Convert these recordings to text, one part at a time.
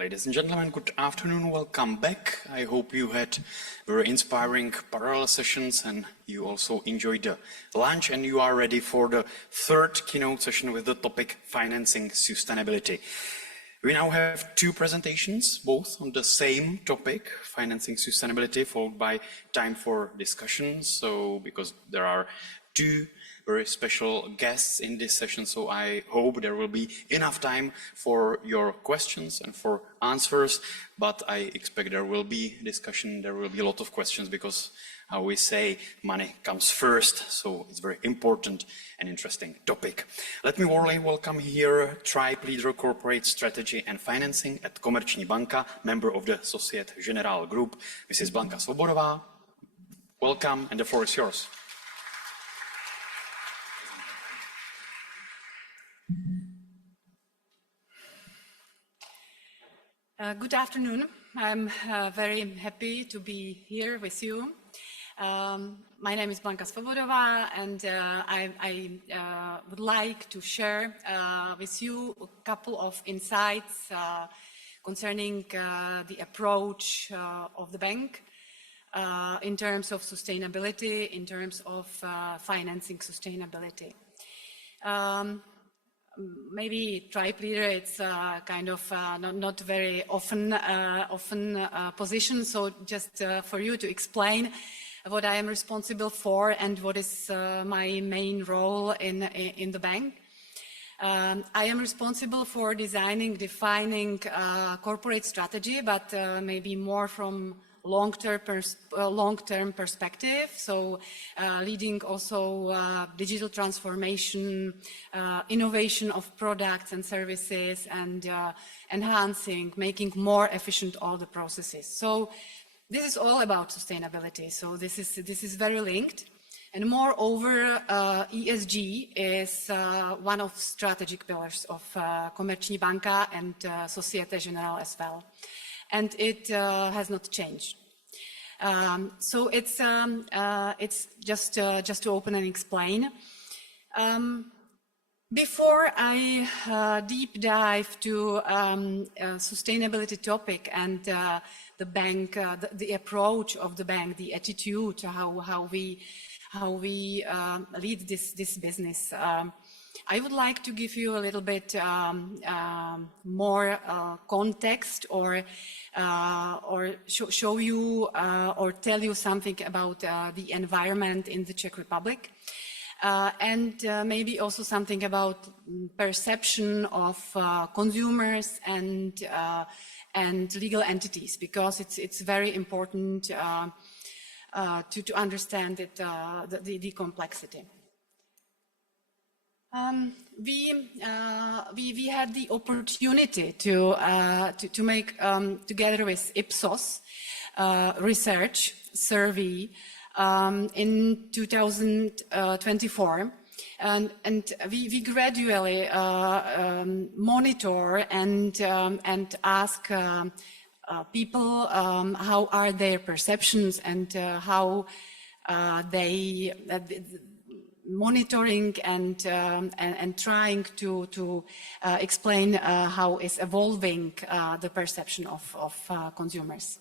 Ladies and gentlemen, good afternoon. Welcome back. I hope you had very inspiring parallel sessions and you also enjoyed the lunch and you are ready for the third keynote session with the topic Financing Sustainability. We now have two presentations, both on the same topic, Financing Sustainability, followed by time for discussion. So, because there are two very special guests in this session, so I hope there will be enough time for your questions and for answers, but I expect there will be discussion, there will be a lot of questions because how we say money comes first, so it's very important and interesting topic. Let me warmly welcome here Tribe Leader Corporate Strategy and Financing at Komerční banka, member of the Societe Generale Group, Mrs. Blanka Svobodová. Welcome, and the floor is yours. Good afternoon. I'm very happy to be here with you. My name is Blanka Svobodová, and I would like to share with you a couple of insights concerning the approach of the bank in terms of sustainability, in terms of financing sustainability. Maybe Tribe Leader, it's kind of not very often position, so just for you to explain what I am responsible for and what is my main role in the bank. I am responsible for defining corporate strategy, but maybe more from long-term perspective, so leading also digital transformation, innovation of products and services, and enhancing, making more efficient all the processes. So this is all about sustainability. So this is very linked, and moreover, ESG is one of strategic pillars of Komerční banka and Societe Generale as well. And it has not changed. So it's just to open and explain. Before I deep dive to sustainability topic and the bank, the approach of the bank, the attitude, how we lead this business. I would like to give you a little bit more context, or show you or tell you something about the environment in the Czech Republic, and maybe also something about perception of consumers and legal entities, because it's very important to understand it, the complexity. We had the opportunity to make together with Ipsos research survey in 2024, and we gradually monitor and ask people how are their perceptions and how they monitoring and trying to explain how is evolving the perception of consumers.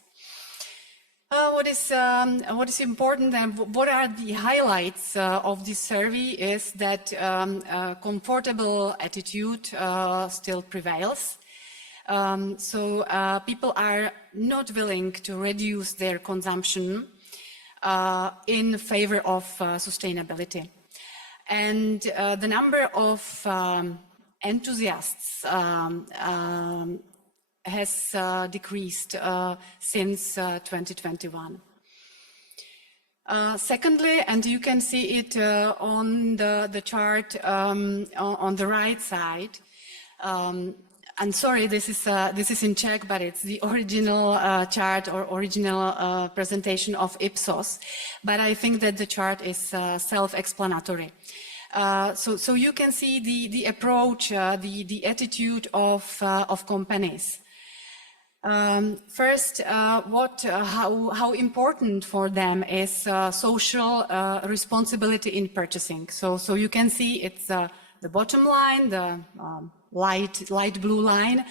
What is important and what are the highlights of this survey is that comfortable attitude still prevails. So people are not willing to reduce their consumption in favor of sustainability. And the number of enthusiasts has decreased since 2021. Secondly, and you can see it on the chart on the right side. I'm sorry, this is in Czech, but it's the original chart or original presentation of Ipsos. But I think that the chart is self-explanatory. So you can see the approach, the attitude of companies. First, how important for them is social responsibility in purchasing. So you can see it's the bottom line, the light blue line.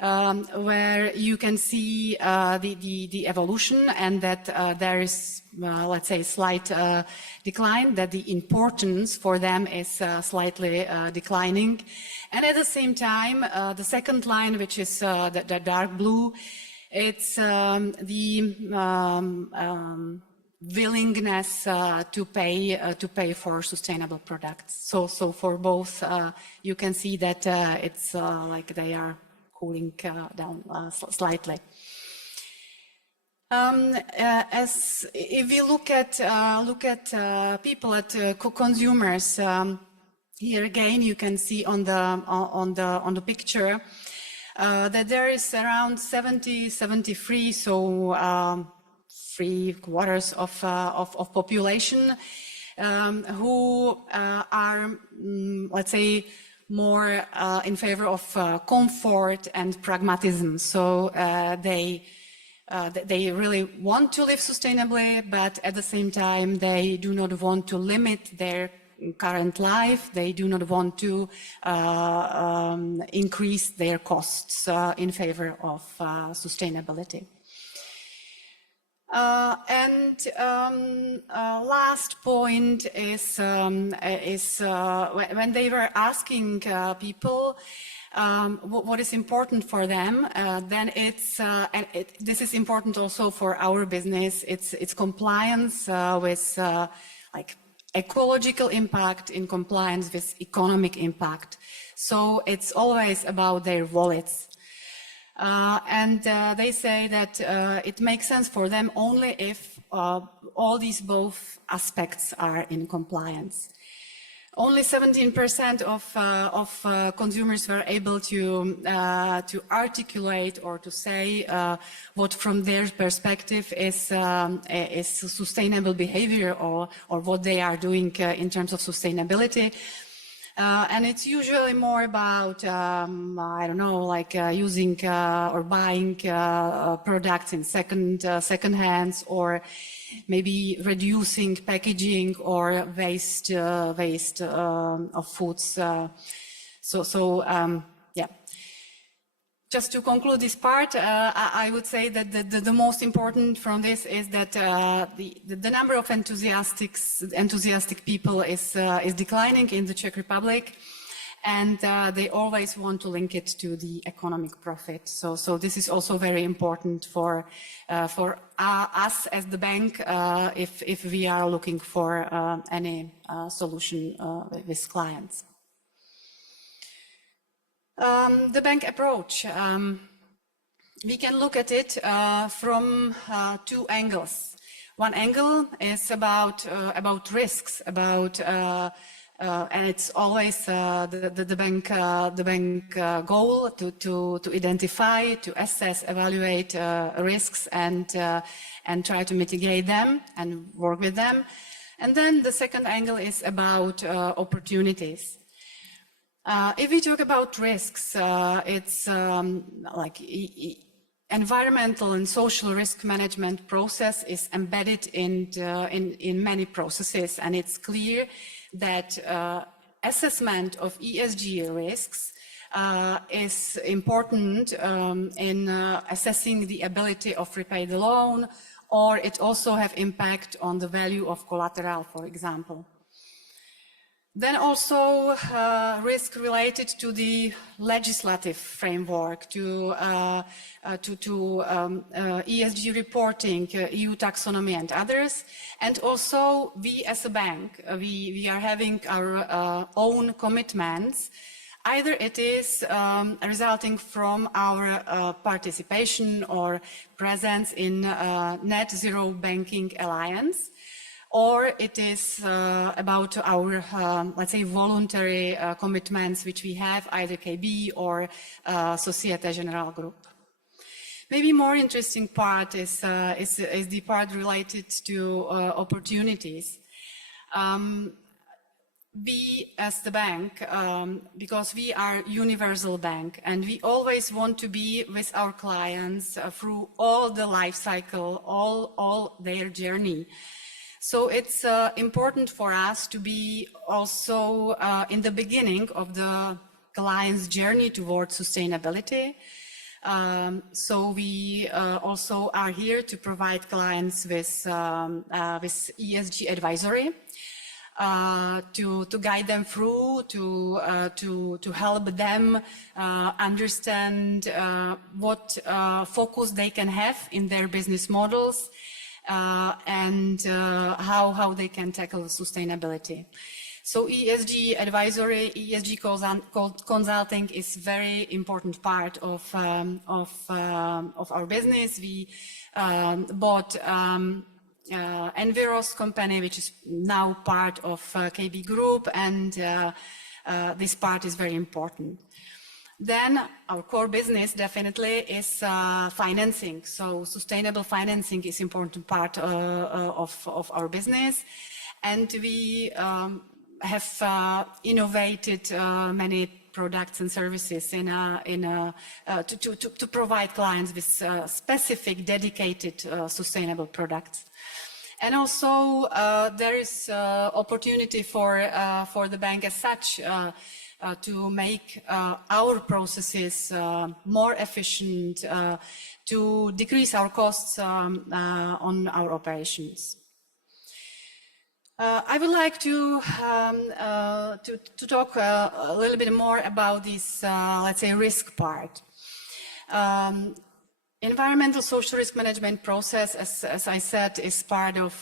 where you can see the evolution, and that there is, let's say, slight decline, that the importance for them is slightly declining. And at the same time, the second line, which is the dark blue, it's the willingness to pay for sustainable products. So for both, you can see that it's like they are cooling down slightly. As if we look at people, at consumers, here again you can see on the picture that there is around 73, so 3/4 of population who are, let's say, more in favor of comfort and pragmatism. So they really want to live sustainably, but at the same time they do not want to limit their current life. They do not want to increase their costs in favor of sustainability. Last point is when they were asking people what is important for them, then it's this is important also for our business. It's compliance with like ecological impact in compliance with economic impact. So it's always about their wallets. They say that it makes sense for them only if all these both aspects are in compliance. Only 17% of consumers were able to articulate or to say what, from their perspective, is sustainable behavior, or what they are doing in terms of sustainability. And it's usually more about, I don't know, like using or buying products in second hands, or maybe reducing packaging or waste of foods. Yeah. Just to conclude this part, I would say that the most important from this is that the number of enthusiastic people is declining in the Czech Republic, and they always want to link it to the economic profit. So this is also very important for us as the bank, if we are looking for any solution with clients. The bank approach, we can look at it from two angles. One angle is about risks, and it's always the bank goal to identify, to assess, evaluate risks, and try to mitigate them and work with them. And then the second angle is about opportunities. If we talk about risks, it's like environmental and social risk management process is embedded in many processes, and it's clear that assessment of ESG risks is important in assessing the ability of repay the loan, or it also have impact on the value of collateral, for example. Then also risk related to the legislative framework, to ESG reporting, EU taxonomy and others. And also we as a bank, we are having our own commitments. Either it is resulting from our participation or presence in Net Zero Banking Alliance, or it is about our, let's say, voluntary commitments which we have, either KB or Societe Generale Group. Maybe more interesting part is the part related to opportunities. We as the bank, because we are universal bank, and we always want to be with our clients through all the life cycle, all their journey. So it's important for us to be also in the beginning of the client's journey towards sustainability. So we also are here to provide clients with ESG advisory, to guide them through, to help them understand what focus they can have in their business models, and how they can tackle sustainability. So ESG advisory, ESG consulting is very important part of our business. We bought Enviros company, which is now part of KB Group, and this part is very important. Then our core business definitely is financing. So sustainable financing is important part of our business, and we have innovated many products and services to provide clients with specific, dedicated, sustainable products. And also there is opportunity for the bank as such to make our processes more efficient, to decrease our costs on our operations. I would like to talk a little bit more about this, let's say, risk part. Environmental social risk management process, as I said, is part of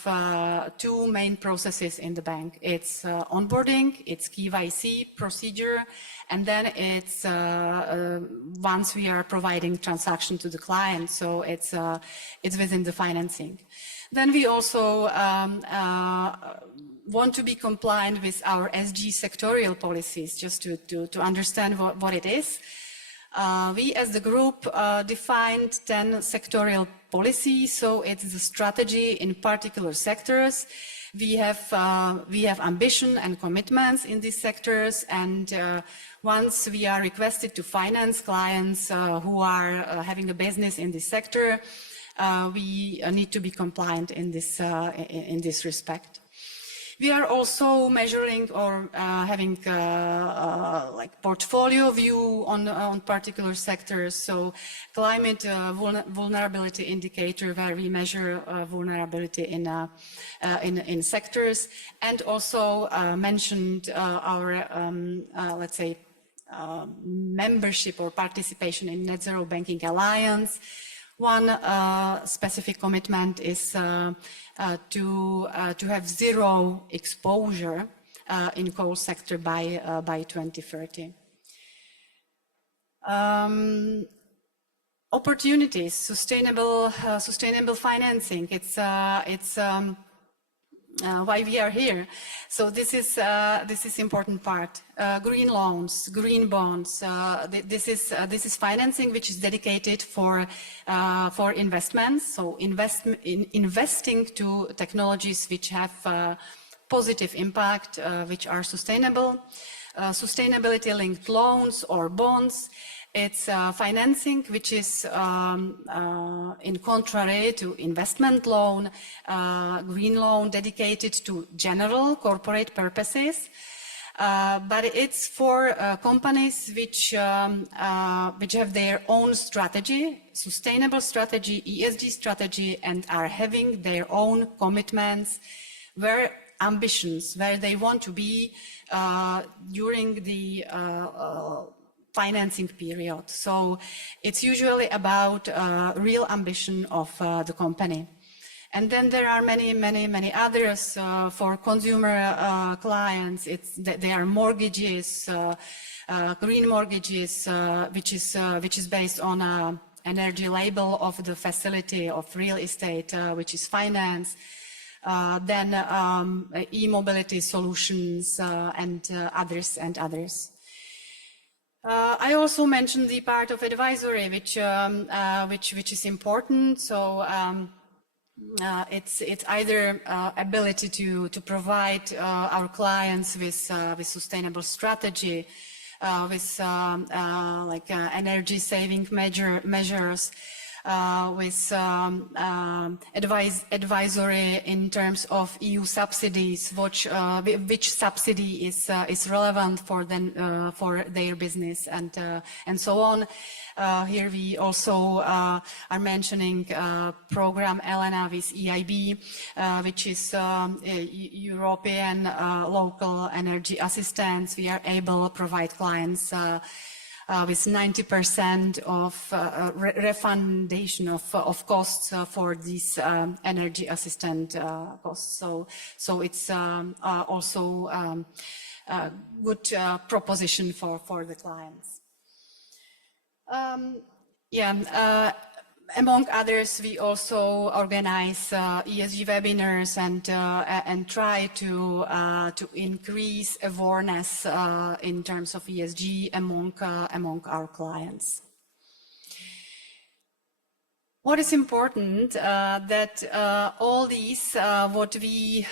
two main processes in the bank. It's onboarding, it's KYC procedure, and then it's once we are providing transaction to the client, so it's within the financing. Then we also want to be compliant with our SG sectorial policies, just to understand what it is. We as the group defined 10 sectorial policies, so it's the strategy in particular sectors. We have ambition and commitments in these sectors, and once we are requested to finance clients who are having a business in this sector, we need to be compliant in this respect. We are also measuring or having like portfolio view on particular sectors. So climate vulnerability indicator, where we measure vulnerability in sectors, and also mentioned our let's say membership or participation in Net Zero Banking Alliance. One specific commitment is to have zero exposure in coal sector by 2030. Opportunities, sustainable financing. It's why we are here. So this is important part. Green loans, green bonds. This is financing which is dedicated for investments. So investing to technologies which have positive impact, which are sustainable. Sustainability-linked loans or bonds. It's financing which is in contrary to investment loan, green loan dedicated to general corporate purposes, but it's for companies which have their own strategy, sustainable strategy, ESG strategy, and are having their own commitments, where ambitions, where they want to be during the financing period. So it's usually about real ambition of the company. And then there are many others for consumer clients. They are mortgages, green mortgages, which is based on energy label of the facility of real estate, which is finance. Then e-mobility solutions and others. I also mentioned the part of advisory, which is important. So it's either ability to provide our clients with sustainable strategy, with like energy saving measures, advisory in terms of EU subsidies, which subsidy is relevant for their business, and so on. Here we also are mentioning program ELENA with EIB, which is European local energy assistance. We are able to provide clients with 90% of refundation of costs for these energy assistant costs. So it's also a good proposition for the clients. Among others, we also organize ESG webinars and try to increase awareness in terms of ESG among our clients. What is important that all these what we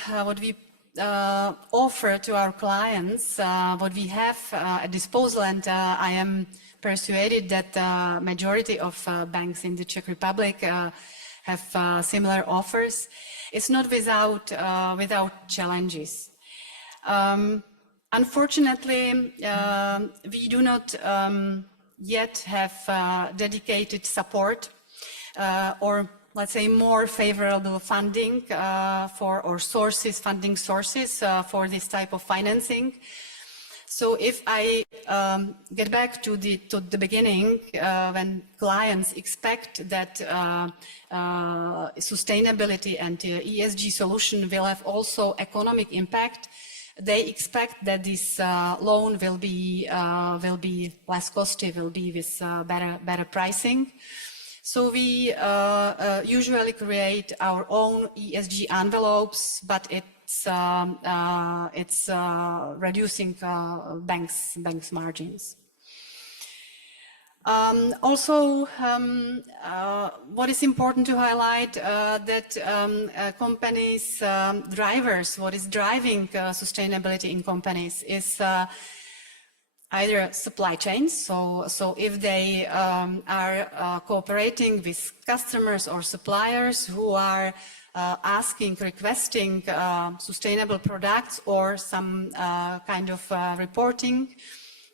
offer to our clients, what we have at disposal, and I am persuaded that the majority of banks in the Czech Republic have similar offers. It's not without challenges. Unfortunately, we do not yet have dedicated support or, let's say, more favorable funding funding sources for this type of financing. So if I get back to the beginning, when clients expect that sustainability and ESG solution will have also economic impact, they expect that this loan will be less costly, will be with better pricing. So we usually create our own ESG envelopes, but it's reducing banks' margins. Also, what is important to highlight that companies' drivers, what is driving sustainability in companies is either supply chains. So if they are cooperating with customers or suppliers who are requesting sustainable products or some kind of reporting,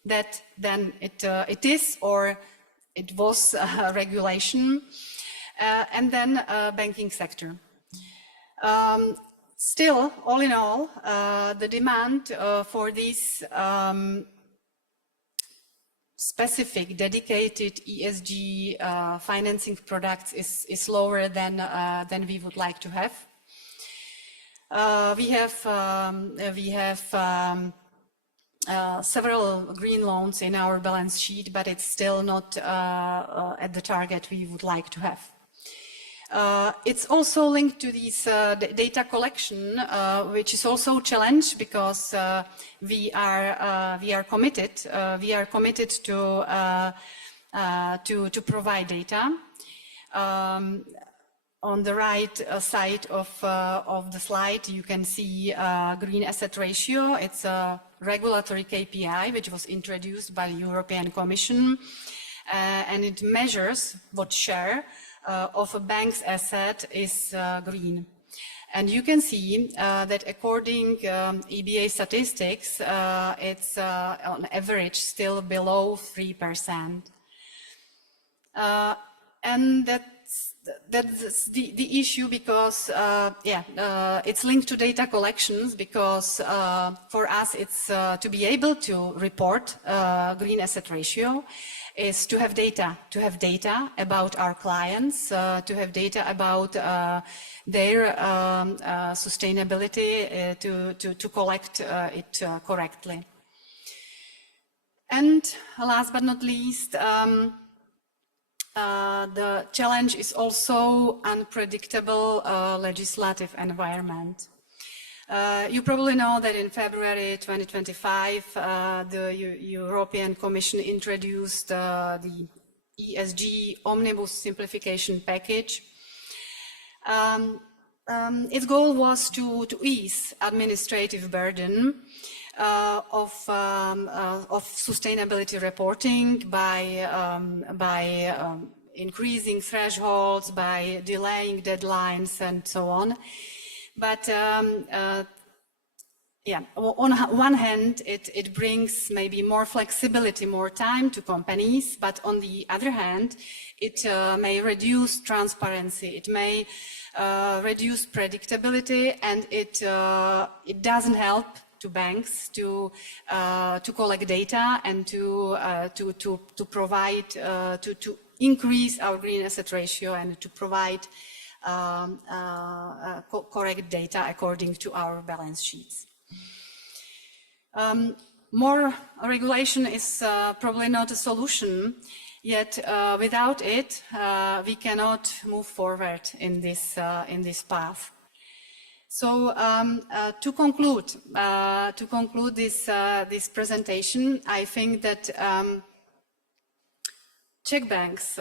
that then it is or it was regulation, and then banking sector. Still, all in all, the demand for these specific dedicated ESG financing products is lower than we would like to have. We have several green loans in our balance sheet, but it's still not at the target we would like to have. It's also linked to this data collection, which is also a challenge because we are committed to provide data. On the right side of the slide, you can see green asset ratio. It's a regulatory KPI which was introduced by the European Commission, and it measures what share of a bank's asset is green. And you can see that according EBA statistics, it's on average still below 3%. And that's the issue because, it's linked to data collections because for us it's to be able to report green asset ratio is to have data about our clients, to have data about their sustainability, to collect it correctly. And last but not least, the challenge is also unpredictable legislative environment. You probably know that in February 2025, the European Commission introduced the ESG Omnibus Simplification Package. Its goal was to ease administrative burden of sustainability reporting by increasing thresholds, by delaying deadlines, and so on. But yeah, on one hand, it brings maybe more flexibility, more time to companies, but on the other hand, it may reduce transparency, it may reduce predictability, and it doesn't help to banks to collect data and to provide to increase our green asset ratio and to provide correct data according to our balance sheets. More regulation is probably not a solution, yet without it we cannot move forward in this path. So to conclude this presentation, I think that Czech banks,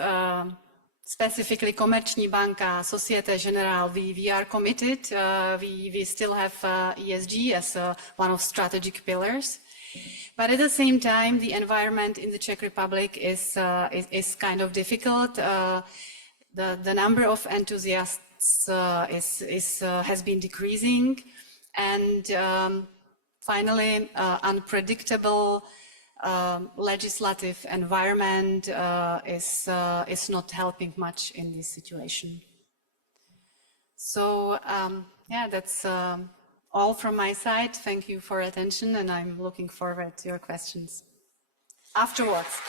specifically Komerční banka, Societe Generale, we are committed. We still have ESG as one of strategic pillars. But at the same time, the environment in the Czech Republic is kind of difficult. The number of enthusiasts has been decreasing, and finally, unpredictable legislative environment is not helping much in this situation. So yeah, that's all from my side. Thank you for attention, and I'm looking forward to your questions afterwards.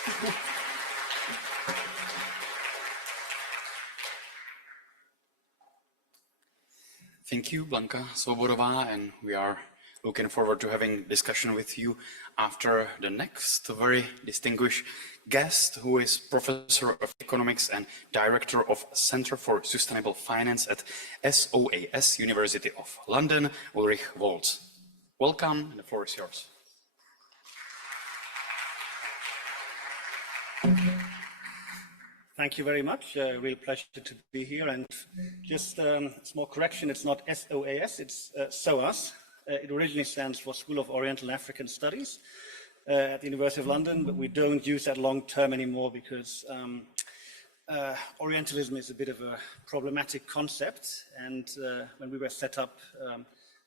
Thank you, Blanka Svobodová, and we are looking forward to having discussion with you after the next very distinguished guest, who is Professor of Economics and Director of Center for Sustainable Finance at SOAS, University of London, Ulrich Wolz. Welcome, and the floor is yours. Thank you very much. Real pleasure to be here. And just a small correction, it's not SOAS, it's SOAS. It originally stands for School of Oriental and African Studies at the University of London, but we don't use that long term anymore because Orientalism is a bit of a problematic concept. And when we were set up,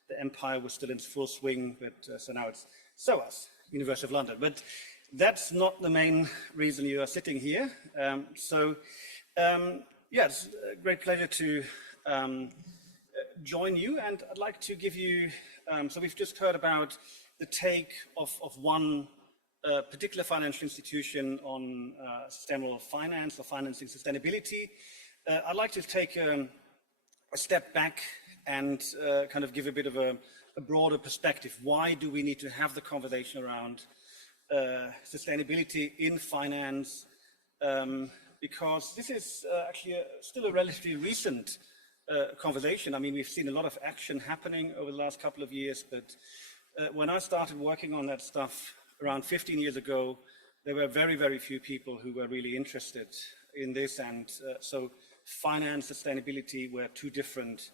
the empire was still in full swing, but so now it's SOAS, University of London. But that's not the main reason you are sitting here. Yeah, it's a great pleasure to join you, and I'd like to give you, so we've just heard about the take of one particular financial institution on sustainable finance or financing sustainability. I'd like to take a step back and kind of give a bit of a broader perspective. Why do we need to have the conversation around sustainability in finance? Because this is actually still a relatively recent conversation. I mean, we've seen a lot of action happening over the last couple of years, but when I started working on that stuff around 15 years ago, there were very, very few people who were really interested in this, and so finance, sustainability were two different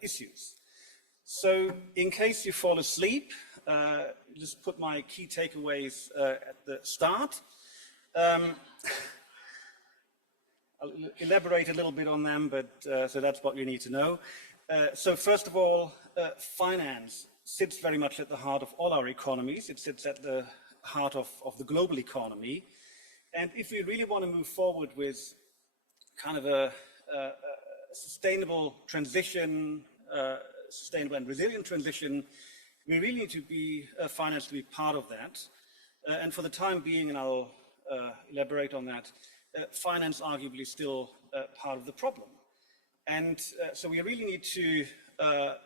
issues. So in case you fall asleep, just put my key takeaways at the start. I'll elaborate a little bit on them, but so that's what you need to know. So first of all, finance sits very much at the heart of all our economies. It sits at the heart of the global economy. And if we really want to move forward with kind of a sustainable transition, sustainable and resilient transition, we really need to be finance to be part of that. And for the time being, and I'll elaborate on that, finance arguably still part of the problem. And so we really need to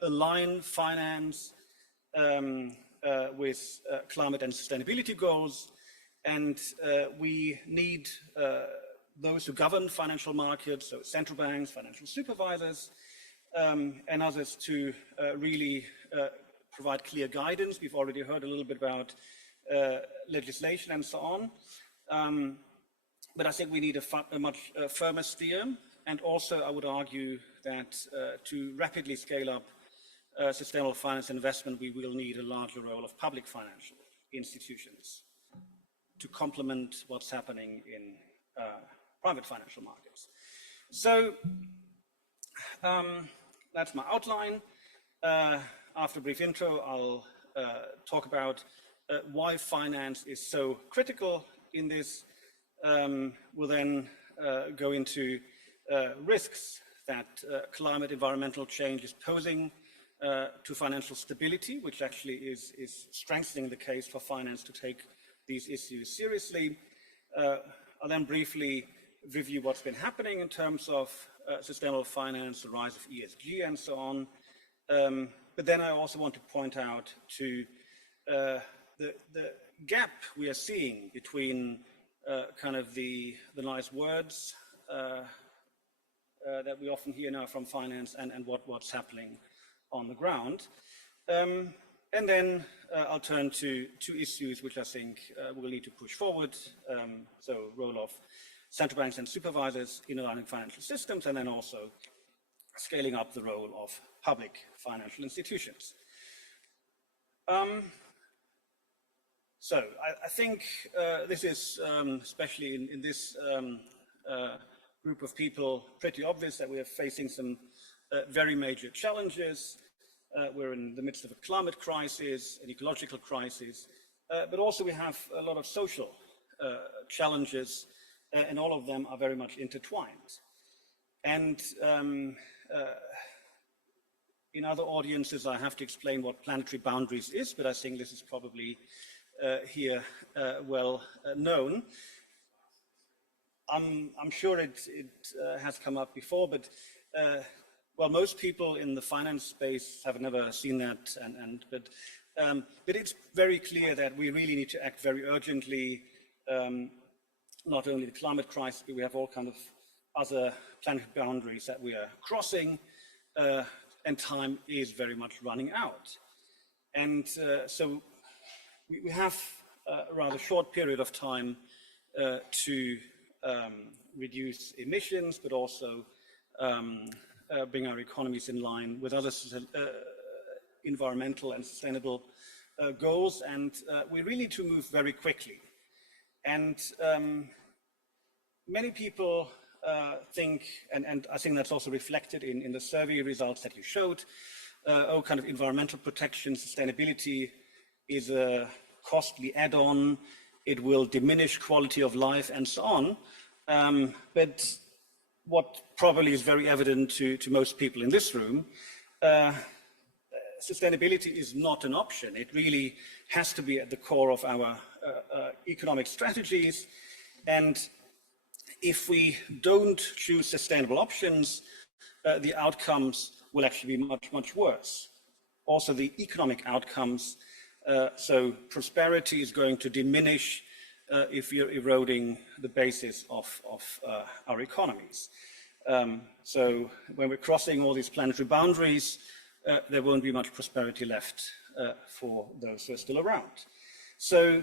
align finance with climate and sustainability goals. And we need those who govern financial markets, so central banks, financial supervisors, and others to really provide clear guidance. We've already heard a little bit about legislation and so on. But I think we need a much firmer steer. And also, I would argue that to rapidly scale up sustainable finance investment, we will need a larger role of public financial institutions to complement what's happening in private financial markets. So that's my outline. After a brief intro, I'll talk about why finance is so critical in this. We'll then go into risks that climate environmental change is posing to financial stability, which actually is strengthening the case for finance to take these issues seriously. I'll then briefly review what's been happening in terms of sustainable finance, the rise of ESG and so on. But then I also want to point out to the gap we are seeing between kind of the nice words that we often hear now from finance and what's happening on the ground. And then I'll turn to two issues which I think we'll need to push forward. So role of central banks and supervisors in aligning financial systems, and then also scaling up the role of public financial institutions. So I think this is, especially in this group of people, pretty obvious that we are facing some very major challenges. We're in the midst of a climate crisis, an ecological crisis, but also we have a lot of social challenges, and all of them are very much intertwined. And in other audiences, I have to explain what planetary boundaries is, but I think this is probably here well known. I'm sure it has come up before, but well, most people in the finance space have never seen that, but it's very clear that we really need to act very urgently. Not only the climate crisis, but we have all kinds of other planetary boundaries that we are crossing, and time is very much running out. And so we have a rather short period of time to reduce emissions, but also bring our economies in line with other environmental and sustainable goals, and we really need to move very quickly. And many people think, and I think that's also reflected in the survey results that you showed, kind of environmental protection, sustainability is a costly add-on, it will diminish quality of life and so on. But what probably is very evident to most people in this room, sustainability is not an option. It really has to be at the core of our economic strategies. And if we don't choose sustainable options, the outcomes will actually be much, much worse. Also, the economic outcomes, so prosperity is going to diminish if you're eroding the basis of our economies. So when we're crossing all these planetary boundaries, there won't be much prosperity left for those who are still around. So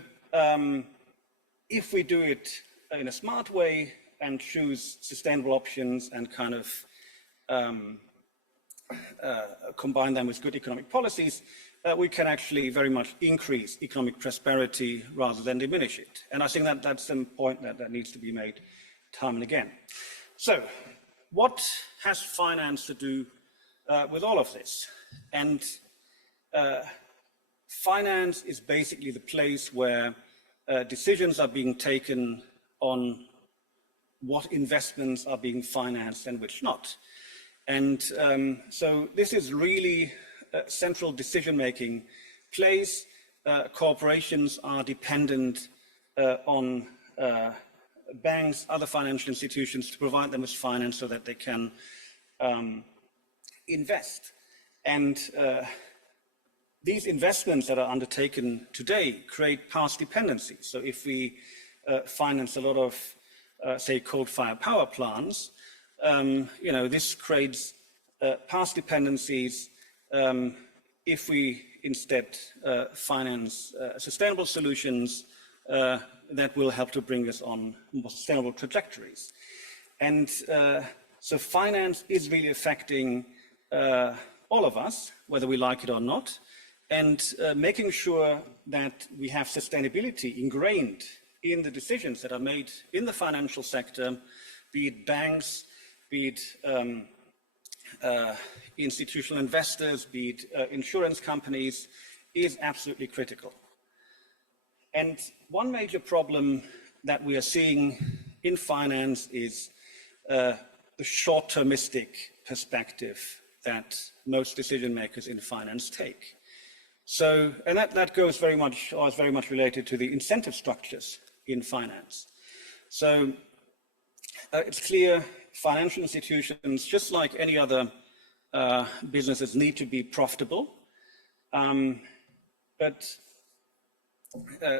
if we do it in a smart way and choose sustainable options and kind of combine them with good economic policies, we can actually very much increase economic prosperity rather than diminish it. And I think that that's a point that needs to be made time and again. So what has finance to do with all of this? And finance is basically the place where decisions are being taken on what investments are being financed and which not. And so this is really a central decision-making place. Corporations are dependent on banks, other financial institutions to provide them with finance so that they can invest. And these investments that are undertaken today create past dependencies. So if we finance a lot of, say, coal-fired power plants, this creates past dependencies. If we instead finance sustainable solutions, that will help to bring us on more sustainable trajectories. And so finance is really affecting all of us, whether we like it or not, and making sure that we have sustainability ingrained in the decisions that are made in the financial sector, be it banks, be it institutional investors, be it insurance companies, is absolutely critical. And one major problem that we are seeing in finance is the short-termistic perspective that most decision makers in finance take. So, and that goes very much, or is very much related to the incentive structures in finance. So it's clear financial institutions, just like any other businesses, need to be profitable, but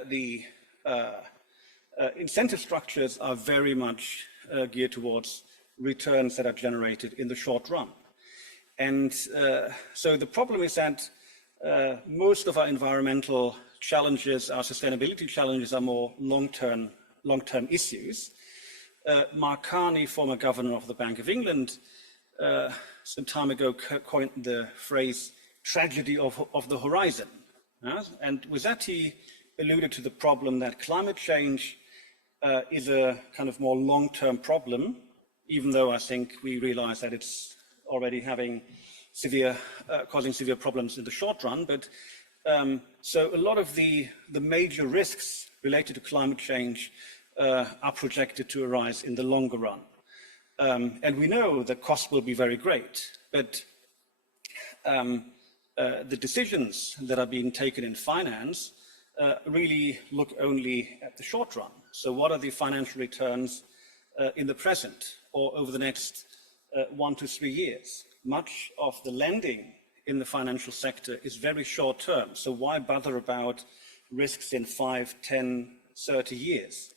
the incentive structures are very much geared towards returns that are generated in the short run. And so the problem is that most of our environmental challenges, our sustainability challenges, are more long-term issues. Mark Carney, former governor of the Bank of England, some time ago coined the phrase tragedy of the horizon. And with that, he alluded to the problem that climate change is a kind of more long-term problem, even though I think we realize that it's already having causing severe problems in the short run. But so a lot of the major risks related to climate change are projected to arise in the longer run. And we know the cost will be very great, but the decisions that are being taken in finance really look only at the short run. So what are the financial returns in the present or over the next 1 to 3 years? Much of the lending in the financial sector is very short term. So why bother about risks in 5, 10, 30 years?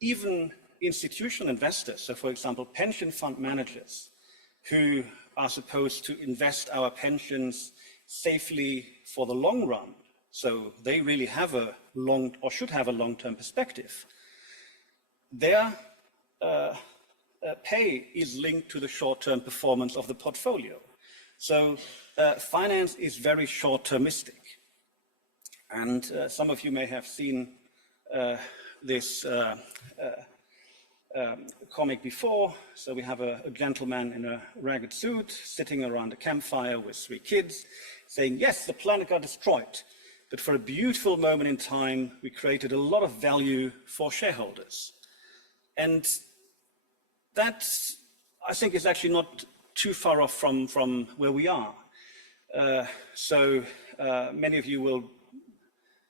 Even institutional investors, so for example, pension fund managers who are supposed to invest our pensions safely for the long run, so they really have a long, or should have a long-term perspective, their pay is linked to the short-term performance of the portfolio. So finance is very short-termistic. And some of you may have seen this comic before. So we have a gentleman in a ragged suit sitting around a campfire with 3 kids saying, yes, the planet got destroyed, but for a beautiful moment in time, we created a lot of value for shareholders. And that, I think, is actually not too far off from where we are. So many of you will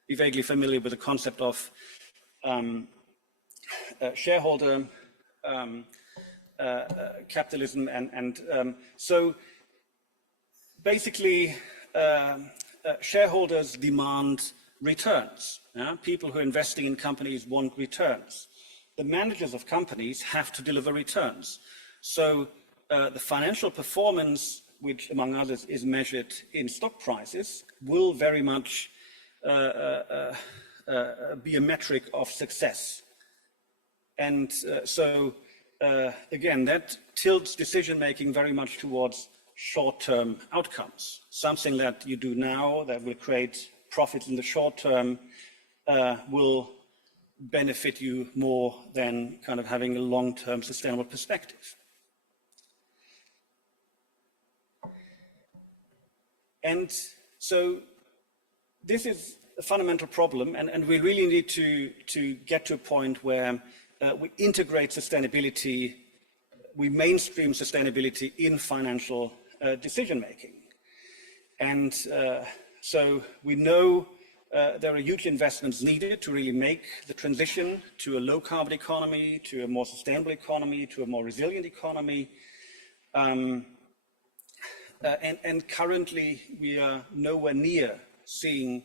be vaguely familiar with the concept of shareholder capitalism, and so basically shareholders demand returns. People who are investing in companies want returns. The managers of companies have to deliver returns. So the financial performance, which among others is measured in stock prices, will very much be a metric of success. And so again, that tilts decision-making very much towards short-term outcomes. Something that you do now that will create profits in the short term will benefit you more than kind of having a long-term sustainable perspective. And so this is a fundamental problem, and we really need to get to a point where we integrate sustainability, we mainstream sustainability in financial decision-making. And so we know there are huge investments needed to really make the transition to a low-carbon economy, to a more sustainable economy, to a more resilient economy. And currently, we are nowhere near seeing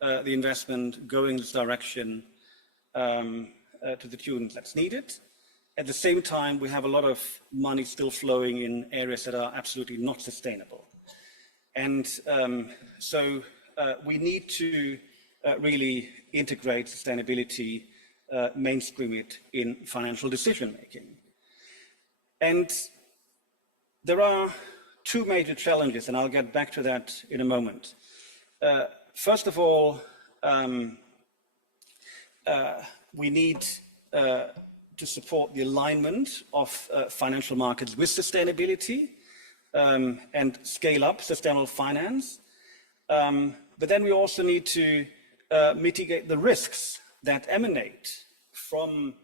the investment going in this direction to the tune that's needed. At the same time, we have a lot of money still flowing in areas that are absolutely not sustainable. And so we need to really integrate sustainability, mainstream it in financial decision-making. And there are 2 major challenges, and I'll get back to that in a moment. First of all, we need to support the alignment of financial markets with sustainability and scale up sustainable finance. But then we also need to mitigate the risks that emanate from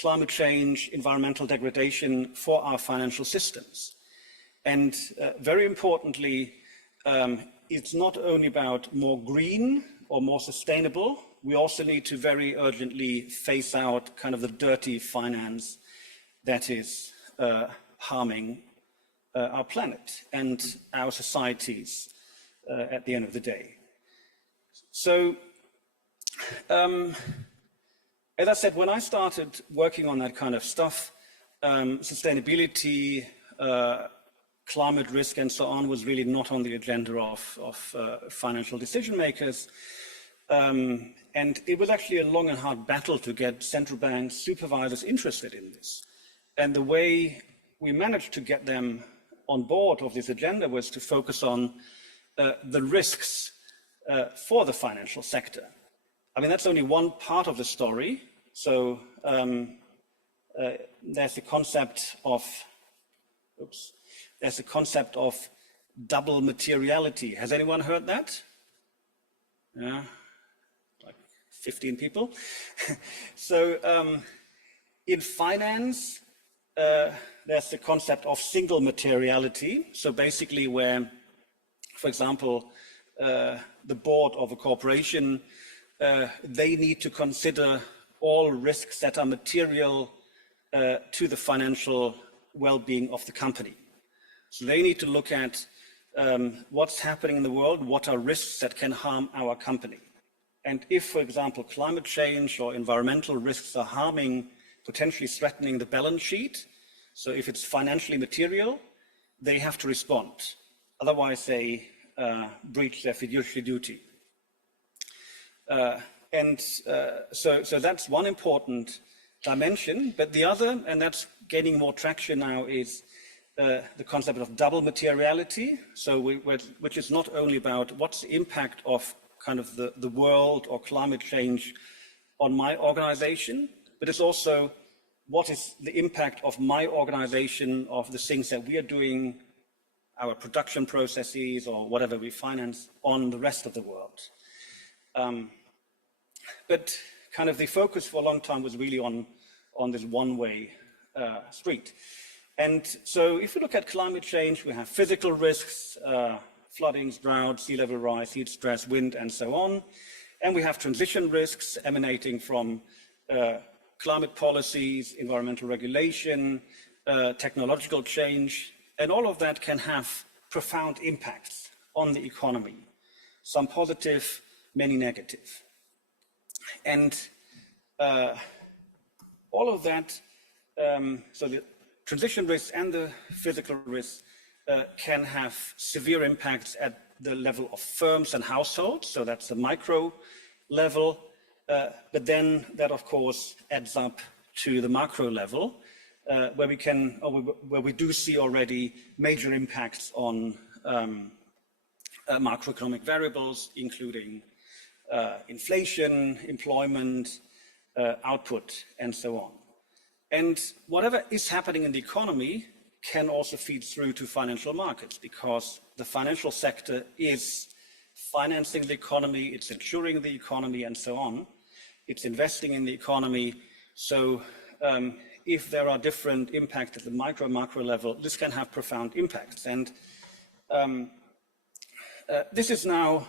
climate change, environmental degradation for our financial systems. And very importantly, it's not only about more green or more sustainable, we also need to very urgently phase out kind of the dirty finance that is harming our planet and our societies at the end of the day. So, as I said, when I started working on that kind of stuff, sustainability, climate risk and so on was really not on the agenda of financial decision makers. And it was actually a long and hard battle to get central bank supervisors interested in this. And the way we managed to get them on board of this agenda was to focus on the risks for the financial sector. I mean, that's only one part of the story. So there's the concept of, there's the concept of double materiality. Has anyone heard that? Yeah, like 15 people. So in finance, there's the concept of single materiality. So basically where, for example, the board of a corporation, they need to consider all risks that are material to the financial well-being of the company. So they need to look at what's happening in the world, what are risks that can harm our company. And if, for example, climate change or environmental risks are harming, potentially threatening the balance sheet, so if it's financially material, they have to respond. Otherwise, they breach their fiduciary duty. So that's one important dimension. But the other, and that's gaining more traction now, is the concept of double materiality. So which is not only about what's the impact of kind of the world or climate change on my organization, but it's also what is the impact of my organization, of the things that we are doing, our production processes or whatever we finance, on the rest of the world. But kind of the focus for a long time was really on this one-way street. And so if we look at climate change, we have physical risks, floodings, drought, sea level rise, heat stress, wind, and so on. And we have transition risks emanating from climate policies, environmental regulation, technological change, and all of that can have profound impacts on the economy. Some positive, many negative. And all of that, so the transition risks and the physical risks can have severe impacts at the level of firms and households, so that's the micro level, but then that of course adds up to the macro level, where we do see already major impacts on macroeconomic variables, including inflation, employment, output, and so on. And whatever is happening in the economy can also feed through to financial markets, because the financial sector is financing the economy, it's insuring the economy, and so on. It's investing in the economy. So if there are different impacts at the macro level, this can have profound impacts. And this is now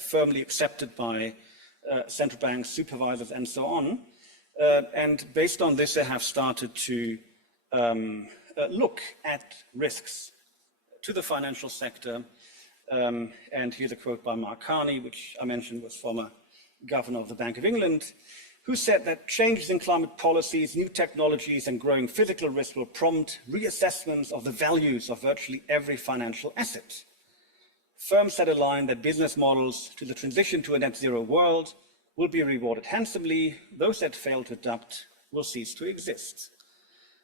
firmly accepted by central banks, supervisors, and so on. And based on this, they have started to look at risks to the financial sector. And here's a quote by Mark Carney, which I mentioned was former governor of the Bank of England, who said that changes in climate policies, new technologies, and growing physical risk will prompt reassessments of the values of virtually every financial asset. Firms that align their business models to the transition to a net zero world will be rewarded handsomely. Those that fail to adapt will cease to exist.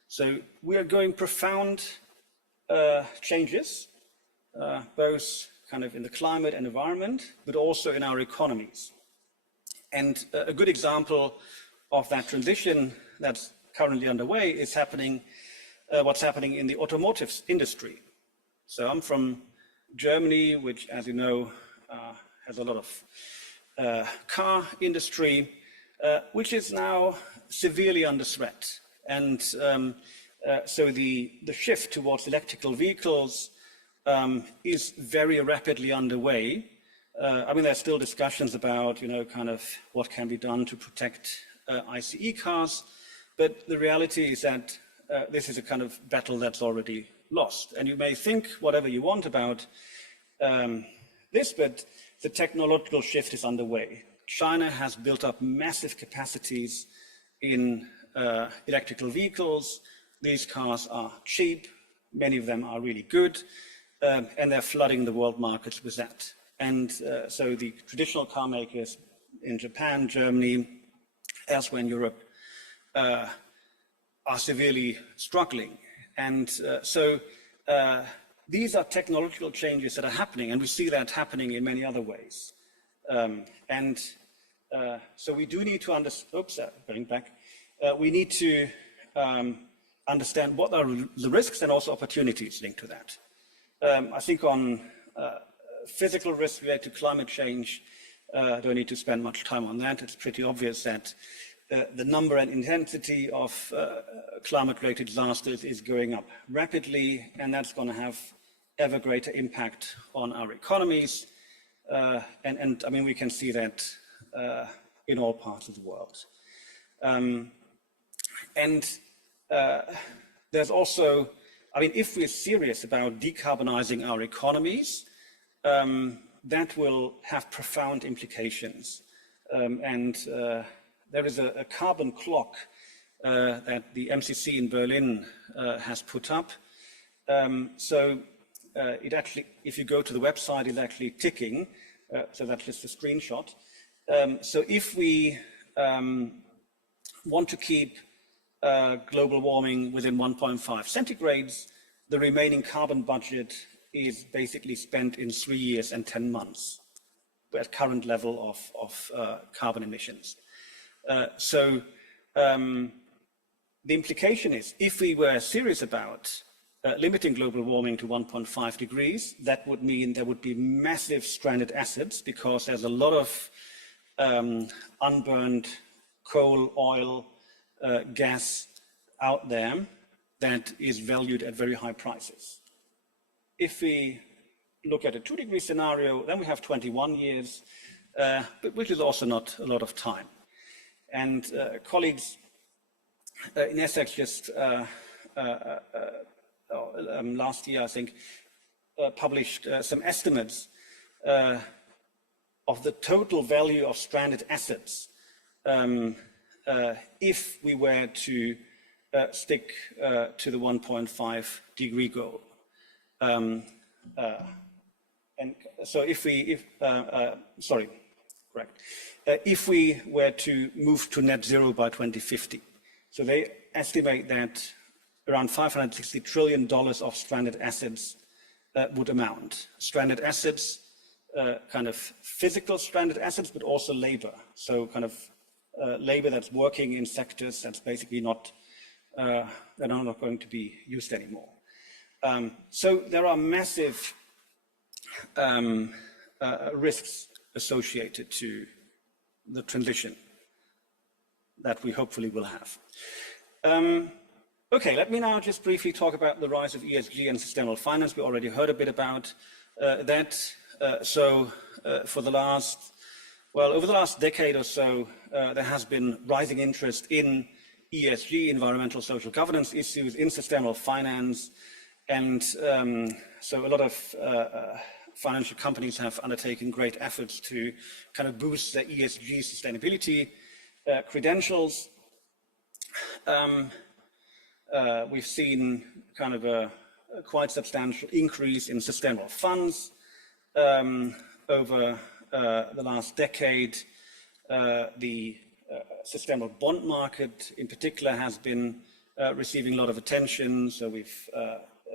So we are going profound changes, both kind of in the climate and environment, but also in our economies. And a good example of that transition that's currently underway is what's happening in the automotive industry. So I'm from Germany, which, as you know, has a lot of car industry, which is now severely under threat. And so the shift towards electrical vehicles is very rapidly underway. I mean, there's still discussions about, kind of what can be done to protect ICE cars, but the reality is that this is a kind of battle that's already lost. And you may think whatever you want about this, but the technological shift is underway. China has built up massive capacities in electrical vehicles. These cars are cheap, many of them are really good, and they're flooding the world markets with that. And so the traditional car makers in Japan, Germany, elsewhere in Europe are severely struggling. And so these are technological changes that are happening, and we see that happening in many other ways. So we do need to we need to understand what are the risks and also opportunities linked to that. I think on physical risks related to climate change, don't need to spend much time on that. It's pretty obvious that the number and intensity of climate-related disasters is going up rapidly, and that's going to have ever greater impact on our economies. And I mean, we can see that in all parts of the world. There's also, I mean, if we're serious about decarbonizing our economies, that will have profound implications. There is a carbon clock that the MCC in Berlin has put up. It actually, if you go to the website, it's actually ticking. So that's just a screenshot. So if we want to keep global warming within 1.5 centigrades, the remaining carbon budget is basically spent in 3 years and 10 months at current level of carbon emissions. The implication is, if we were serious about limiting global warming to 1.5 degrees, that would mean there would be massive stranded assets, because there's a lot of unburned coal, oil, gas out there that is valued at very high prices. If we look at a 2-degree scenario, then we have 21 years, but which is also not a lot of time. And colleagues in Essex just last year, I think, published some estimates of the total value of stranded assets if we were to stick to the 1.5 degree goal. And so if we were to move to net zero by 2050, so they estimate that around $560 trillion of stranded assets would amount. Stranded assets, kind of physical stranded assets, but also labor. So kind of labor that's working in sectors that's basically not, that are not going to be used anymore. So there are massive risks associated to the transition that we hopefully will have. Okay, let me now just briefly talk about the rise of ESG and sustainable finance. We already heard a bit about that. For the last, well, over the last decade or so, there has been rising interest in ESG, environmental social governance issues, in sustainable finance. And so a lot of financial companies have undertaken great efforts to kind of boost their ESG sustainability credentials. We've seen kind of a quite substantial increase in sustainable funds over the last decade. The sustainable bond market in particular has been receiving a lot of attention. So we've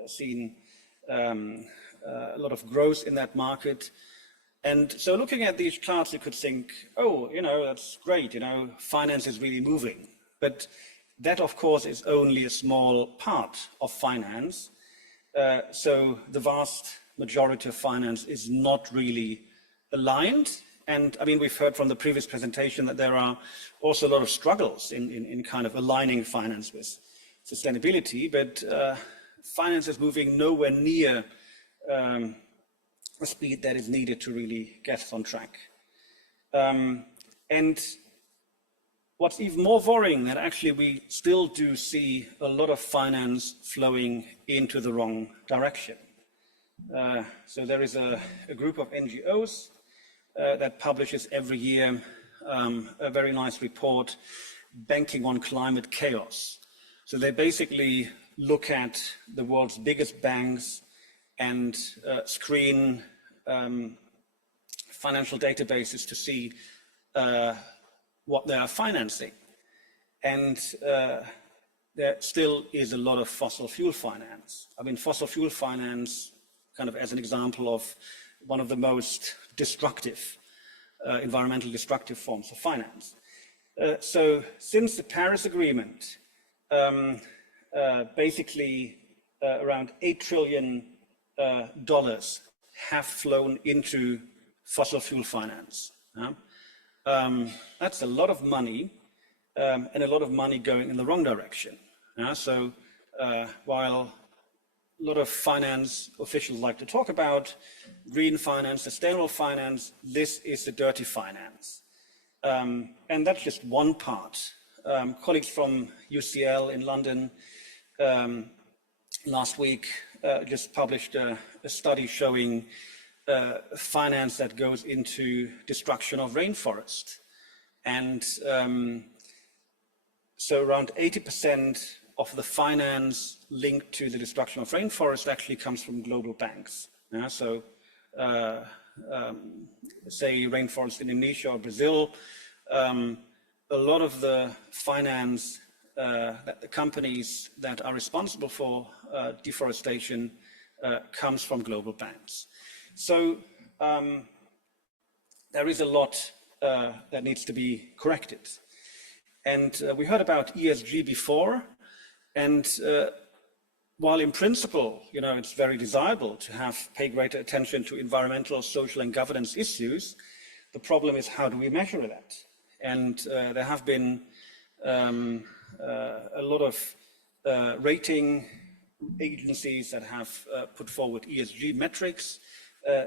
seen a lot of growth in that market. And so looking at these charts, you could think, oh, that's great, finance is really moving. But that, of course, is only a small part of finance. So the vast majority of finance is not really aligned. And I mean, we've heard from the previous presentation that there are also a lot of struggles in kind of aligning finance with sustainability, but finance is moving nowhere near the speed that is needed to really get us on track. And what's even more worrying, that actually we still do see a lot of finance flowing into the wrong direction. So there is a group of NGOs that publishes every year a very nice report, Banking on Climate Chaos. So they basically look at the world's biggest banks and screen financial databases to see what they are financing. And there still is a lot of fossil fuel finance. I mean, fossil fuel finance, kind of as an example of one of the most destructive, environmentally destructive forms of finance. So since the Paris Agreement, basically around $8 trillion have flown into fossil fuel finance. That's a lot of money, and a lot of money going in the wrong direction. So while a lot of finance officials like to talk about green finance, sustainable finance, this is the dirty finance. And that's just one part. Colleagues from UCL in London last week just published a study showing finance that goes into destruction of rainforest. And so around 80% of the finance linked to the destruction of rainforest actually comes from global banks. So say rainforest in Indonesia or Brazil, a lot of the finance that the companies that are responsible for deforestation comes from global banks. So there is a lot that needs to be corrected. And we heard about ESG before, and while in principle, it's very desirable to pay greater attention to environmental, social, and governance issues, the problem is, how do we measure that? And there have been a lot of rating agencies that have put forward ESG metrics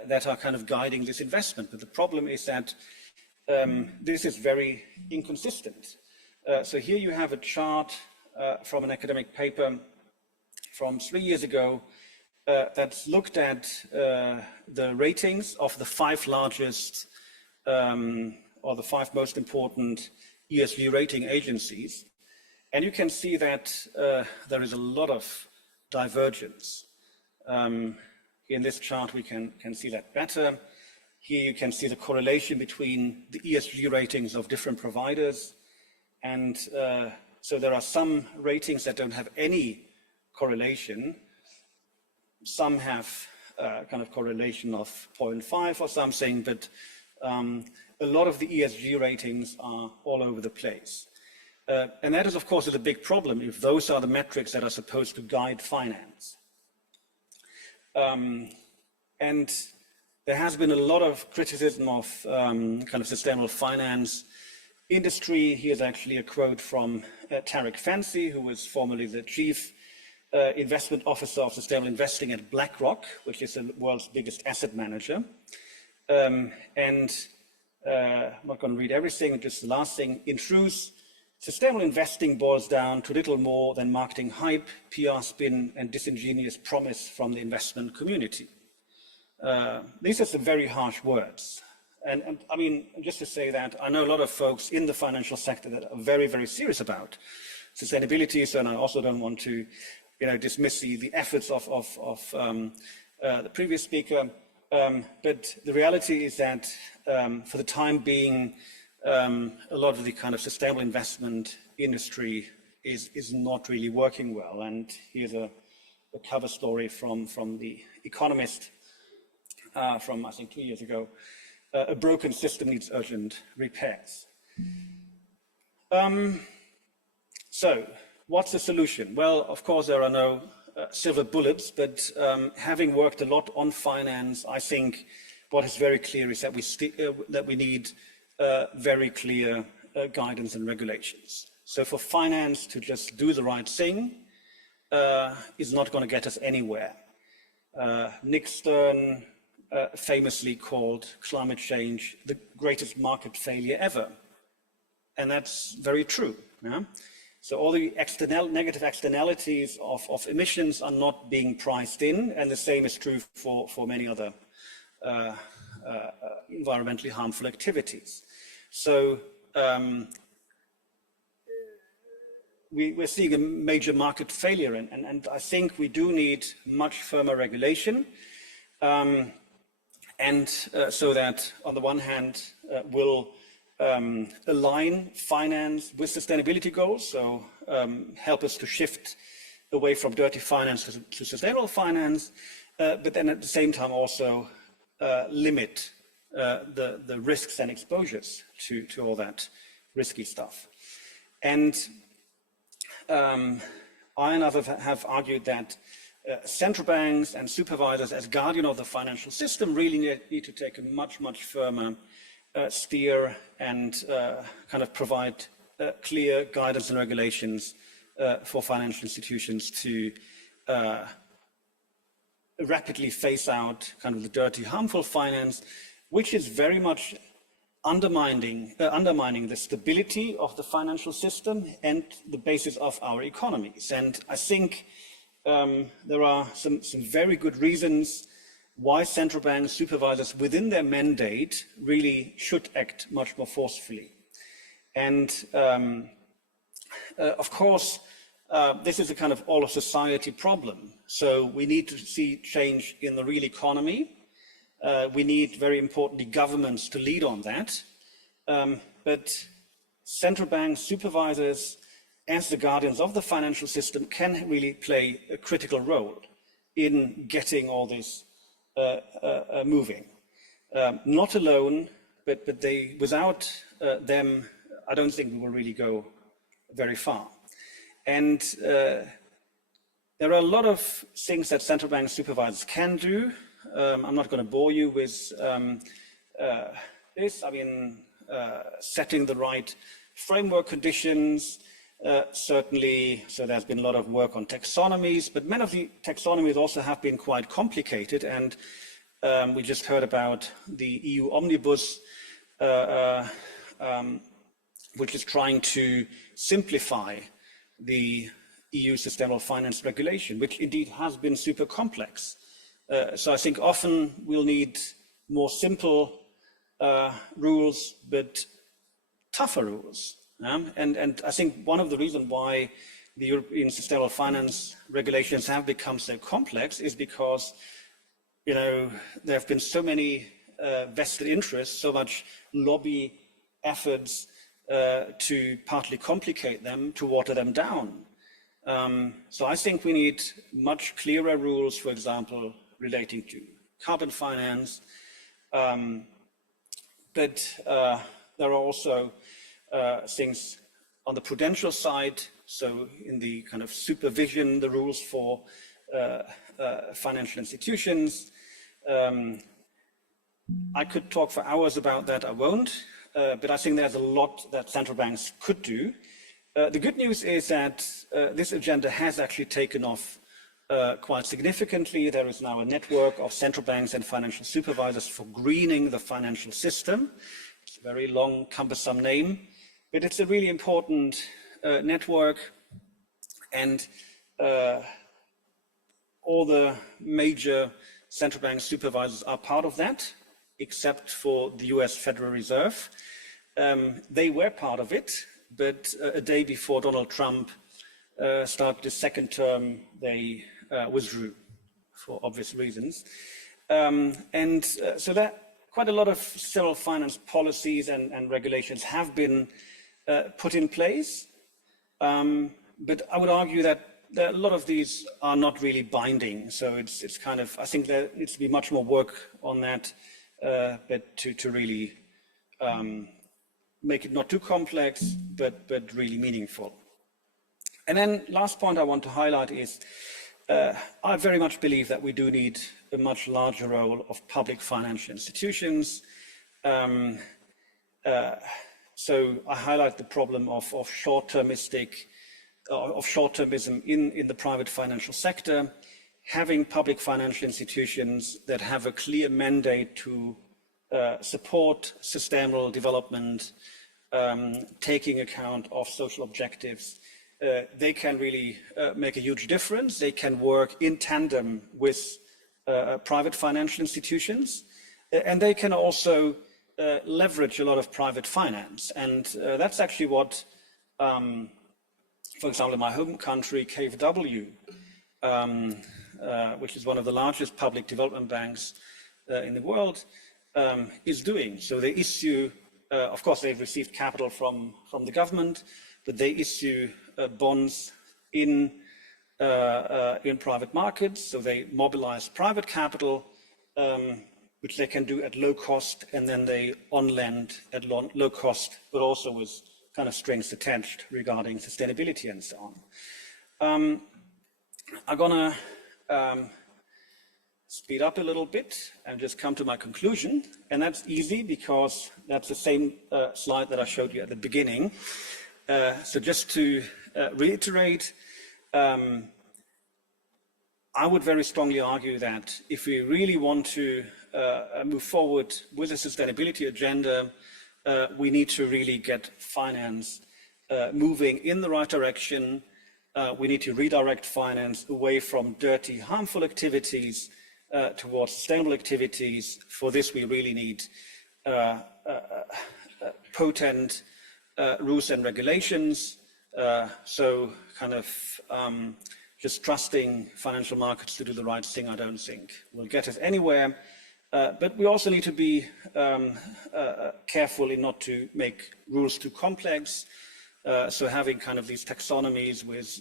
that are kind of guiding this investment. But the problem is that this is very inconsistent. So here you have a chart from an academic paper from 3 years ago that's looked at the ratings of the 5 largest or the 5 most important ESG rating agencies. And you can see that there is a lot of divergence. In this chart, we can see that better. Here you can see the correlation between the ESG ratings of different providers. And so there are some ratings that don't have any correlation. Some have kind of correlation of 0.5 or something, but a lot of the ESG ratings are all over the place. And that is, of course, a big problem if those are the metrics that are supposed to guide finance. And there has been a lot of criticism of kind of sustainable finance industry. Here's actually a quote from Tarek Fancy, who was formerly the chief investment officer of sustainable investing at BlackRock, which is the world's biggest asset manager. And I'm not going to read everything, just the last thing. In truth, sustainable investing boils down to little more than marketing hype, PR spin, and disingenuous promise from the investment community. These are some very harsh words. And I mean, just to say that, I know a lot of folks in the financial sector that are very, very serious about sustainability, so and I also don't want to dismiss the efforts of the previous speaker. But the reality is that for the time being, a lot of the kind of sustainable investment industry is not really working well. And here's a cover story from The Economist from, I think, 2 years ago. a broken system needs urgent repairs. So, what's the solution? Well, of course, there are no silver bullets, but having worked a lot on finance, I think what is very clear is that we need very clear guidance and regulations. So for finance to just do the right thing is not going to get us anywhere. Nick Stern famously called climate change the greatest market failure ever. And that's very true. Yeah? So all the negative externalities of emissions are not being priced in, and the same is true for many other environmentally harmful activities. So we're seeing a major market failure, and I think we do need much firmer regulation, so that on the one hand we'll align finance with sustainability goals, so help us to shift away from dirty finance to sustainable finance, but then at the same time also limit the risks and exposures to all that risky stuff. And I and others have argued that central banks and supervisors as guardian of the financial system really need to take a much, much firmer steer and kind of provide clear guidance and regulations for financial institutions to rapidly phase out kind of the dirty, harmful finance, which is very much undermining the stability of the financial system and the basis of our economies. And I think there are some very good reasons why central bank supervisors within their mandate really should act much more forcefully. And of course, this is a kind of all of society problem. So we need to see change in the real economy. We need, very importantly, governments to lead on that. But central bank supervisors, as the guardians of the financial system, can really play a critical role in getting all this moving. Not alone, but without them, I don't think we will really go very far. And there are a lot of things that central bank supervisors can do. I'm not going to bore you with this. I mean, setting the right framework conditions, certainly, so there's been a lot of work on taxonomies, but many of the taxonomies also have been quite complicated, and we just heard about the EU Omnibus, which is trying to simplify the EU Sustainable Finance Regulation, which indeed has been super complex. So I think often we'll need more simple rules, but tougher rules. And I think one of the reasons why the European Sustainable Finance regulations have become so complex is because, you know, there have been so many vested interests, so much lobby efforts to partly complicate them, to water them down. So I think we need much clearer rules, for example, relating to carbon finance. But there are also things on the prudential side, so in the kind of supervision, the rules for financial institutions. I could talk for hours about that, I won't, but I think there's a lot that central banks could do. The good news is that this agenda has actually taken off quite significantly. There is now a network of central banks and financial supervisors for greening the financial system. It's a very long, cumbersome name, but it's a really important network, and all the major central bank supervisors are part of that, except for the US Federal Reserve. They were part of it, but a day before Donald Trump started his second term, they withdrew for obvious reasons. So that quite a lot of several finance policies and regulations have been put in place. But I would argue that a lot of these are not really binding. So it's kind of, I think there needs to be much more work on that but to really make it not too complex, but really meaningful. And then last point I want to highlight is I very much believe that we do need a much larger role of public financial institutions. So I highlight the problem of short-termism in the private financial sector, having public financial institutions that have a clear mandate to support sustainable development, taking account of social objectives. They can really make a huge difference. They can work in tandem with private financial institutions, and they can also leverage a lot of private finance. And that's actually what, for example, in my home country, KfW, which is one of the largest public development banks in the world, is doing. So they issue, of course, they've received capital from the government, but they issue bonds in private markets. So they mobilize private capital, which they can do at low cost, and then they on-lend at low cost, but also with kind of strings attached regarding sustainability and so on. I'm gonna speed up a little bit and just come to my conclusion, and that's easy because that's the same slide that I showed you at the beginning. So just to reiterate, I would very strongly argue that if we really want to move forward with a sustainability agenda, we need to really get finance moving in the right direction. We need to redirect finance away from dirty, harmful activities towards sustainable activities. For this, we really need potent rules and regulations. So kind of just trusting financial markets to do the right thing, I don't think will get us anywhere. But we also need to be careful in not to make rules too complex. So having kind of these taxonomies with,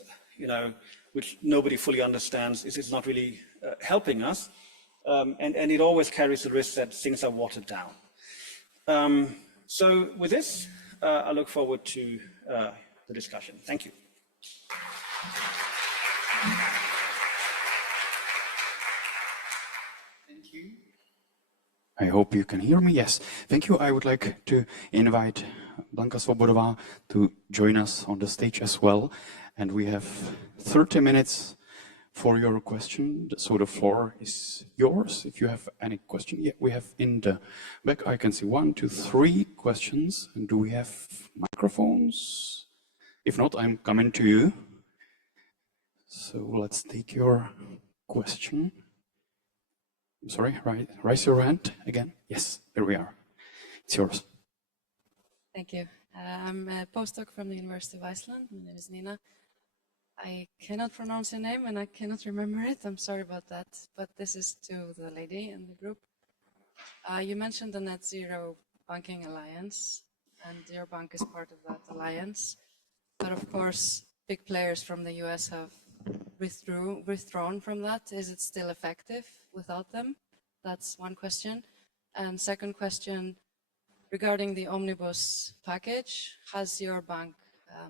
which nobody fully understands is not really helping us. And it always carries the risk that things are watered down. So with this, I look forward to the discussion. Thank you. Thank you. I hope you can hear me. Yes, thank you. I would like to invite Blanka Svobodová to join us on the stage as well. And we have 30 minutes for your question. So the floor is yours. If you have any question, yeah, we have in the back, I can see 1, 2, 3 questions. And do we have microphones? If not, I'm coming to you. So let's take your question. I'm sorry, raise your hand again. Yes, there we are. It's yours. Thank you. I'm a postdoc from the University of Iceland. My name is Nina. I cannot pronounce your name and I cannot remember it. I'm sorry about that. But this is to the lady in the group. You mentioned the Net Zero Banking Alliance, and your bank is part of that alliance. But of course, big players from the US have withdrawn from that. Is it still effective without them? That's one question. And second question, regarding the omnibus package, has your bank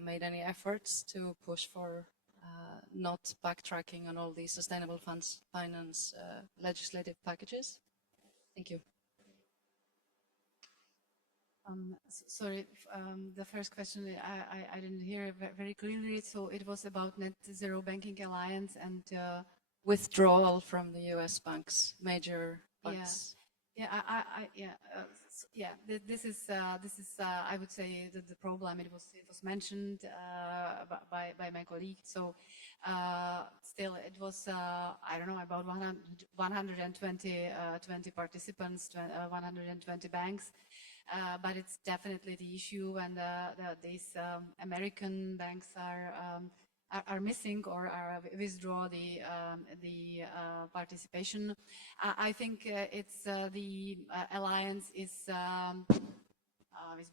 made any efforts to push for not backtracking on all these sustainable finance legislative packages? Thank you. Sorry, the first question I didn't hear very clearly. So it was about Net Zero Banking Alliance and withdrawal from the US banks, major banks. This is I would say that the problem. It was mentioned by my colleague. So still, it was I don't know, about 120 participants, 120 banks. But it's definitely the issue, and these American banks are missing or are withdraw the participation. I think it's the alliance is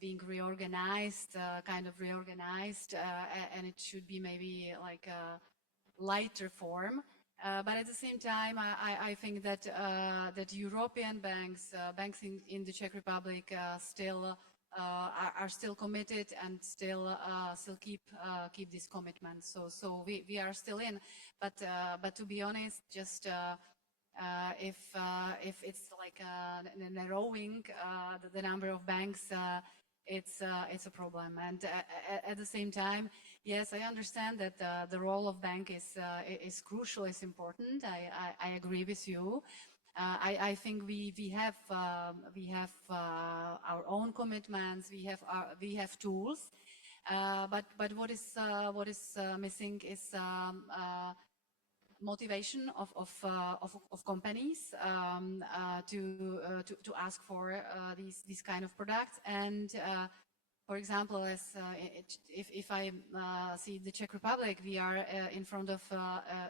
being reorganized, kind of reorganized, and it should be maybe like a lighter form. But at the same time, I think that that European banks, banks in the Czech Republic, still are still committed and still keep this commitment. So we are still in. But to be honest, just if it's like narrowing the number of banks, it's a problem. And at the same time, yes, I understand that the role of bank is crucial, is important. I agree with you. I think we have our own commitments. We have tools. But what is missing is motivation of companies to ask for these kind of products. And for example, as if I see the Czech Republic, we are in front of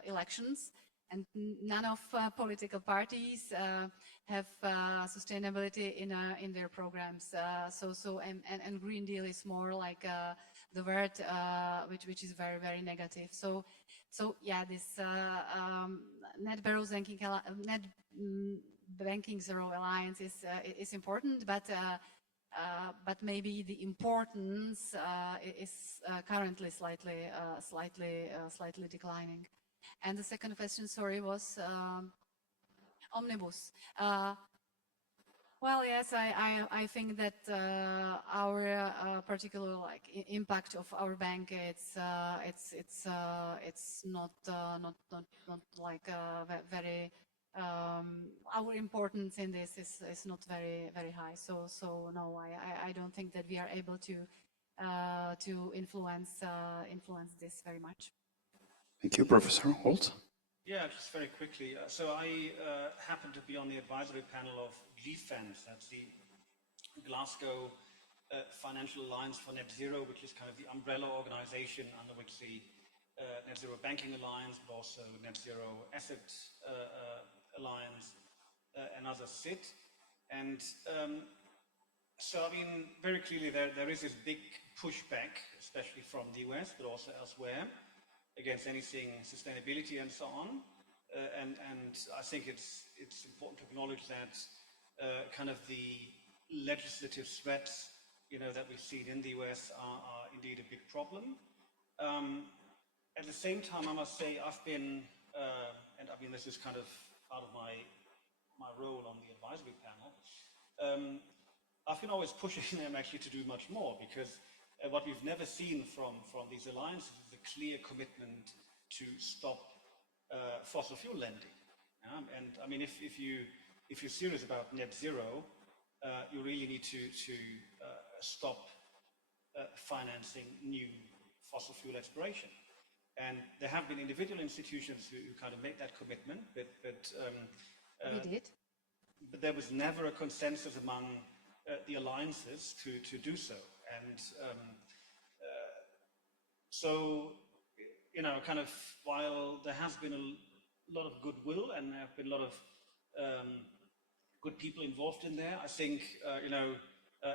elections, and none of political parties have sustainability in their programs. And Green Deal is more like the word which is very, very negative. So yeah, this net banking zero alliance is important, but maybe the importance is currently slightly declining. And the second question, sorry, was omnibus. Well, yes, I think that our particular impact of our bank, it's not like very. Our importance in this is not very high. So no, I don't think that we are able to influence this very much. Thank you, Professor Holt. Yeah, just very quickly. So I happen to be on the advisory panel of GFANZ, that's the Glasgow Financial Alliance for Net Zero, which is kind of the umbrella organization under which the Net Zero Banking Alliance, but also Net Zero Asset Alliance and others sit. And so, I mean, very clearly there is this big pushback, especially from the US, but also elsewhere, against anything sustainability and so on. And I think it's important to acknowledge that kind of the legislative threats, that we've seen in the US are indeed a big problem. At the same time, I must say I've been, and I mean this is kind of part of my role on the advisory panel, I've been always pushing them actually to do much more, because what we've never seen from these alliances is a clear commitment to stop fossil fuel lending. And I mean, if you're serious about net zero, you really need to stop financing new fossil fuel exploration. And there have been individual institutions who kind of made that commitment, but We did. But there was never a consensus among the alliances to do so. And so, kind of while there has been a lot of goodwill and there have been a lot of good people involved in there, I think,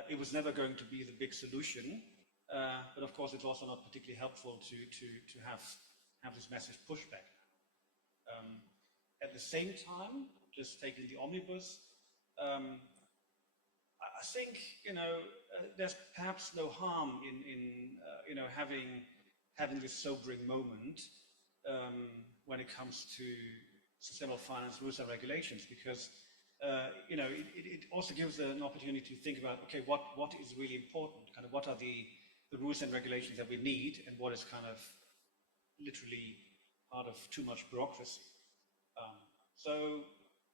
it was never going to be the big solution. But of course, it's also not particularly helpful to have this massive pushback. At the same time, just taking the omnibus, I think there's perhaps no harm in having this sobering moment when it comes to sustainable finance rules and regulations, because it also gives an opportunity to think about, okay, what is really important, kind of what are the rules and regulations that we need, and what is kind of literally part of too much bureaucracy. So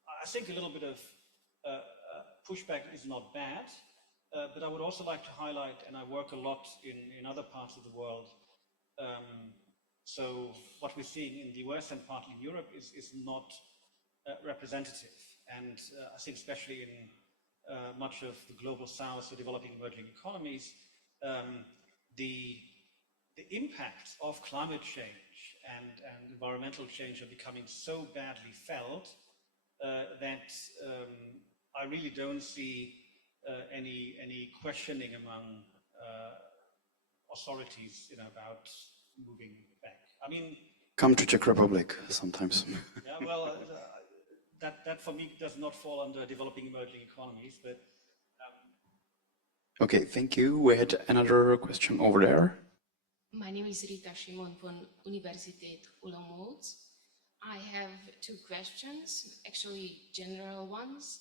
I think a little bit of pushback is not bad, but I would also like to highlight, and I work a lot in other parts of the world, so what we're seeing in the US and partly in Europe is not representative. And I think especially in much of the global south, so developing emerging economies, the impacts of climate change and environmental change are becoming so badly felt that I really don't see any questioning among authorities, about moving back. I mean, come to Czech Republic sometimes. Yeah, well, that for me does not fall under developing emerging economies, but. Okay, thank you. We had another question over there. My name is Rita Šimon von Universität Olomouc. I have two questions, actually general ones.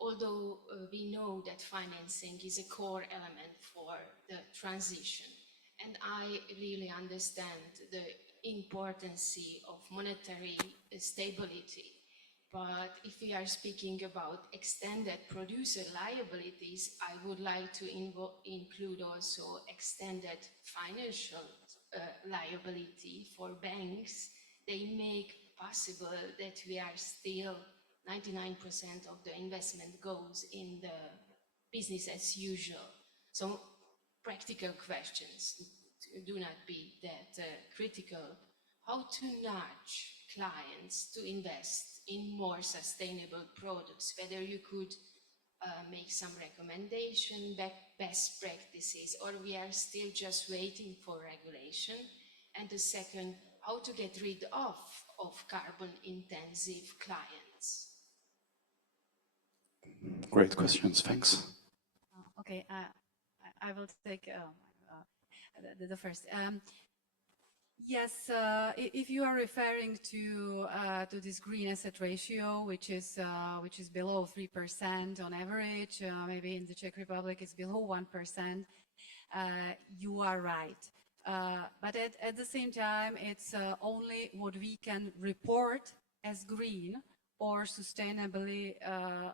Although we know that financing is a core element for the transition, and I really understand the importance of monetary stability. But if we are speaking about extended producer liabilities, I would like to include also extended financial liability for banks. They make possible that we are still 99% of the investment goes in the business as usual. So practical questions, do not be that critical. How to nudge clients to invest in more sustainable products, whether you could make some recommendation, best practices, or we are still just waiting for regulation. And the second, how to get rid of carbon intensive clients. Great questions, thanks. Okay, I will take the first. Yes, if you are referring to this green asset ratio, which is below 3% on average, maybe in the Czech Republic it's below 1%, you are right. But at the same time, it's only what we can report as green or sustainably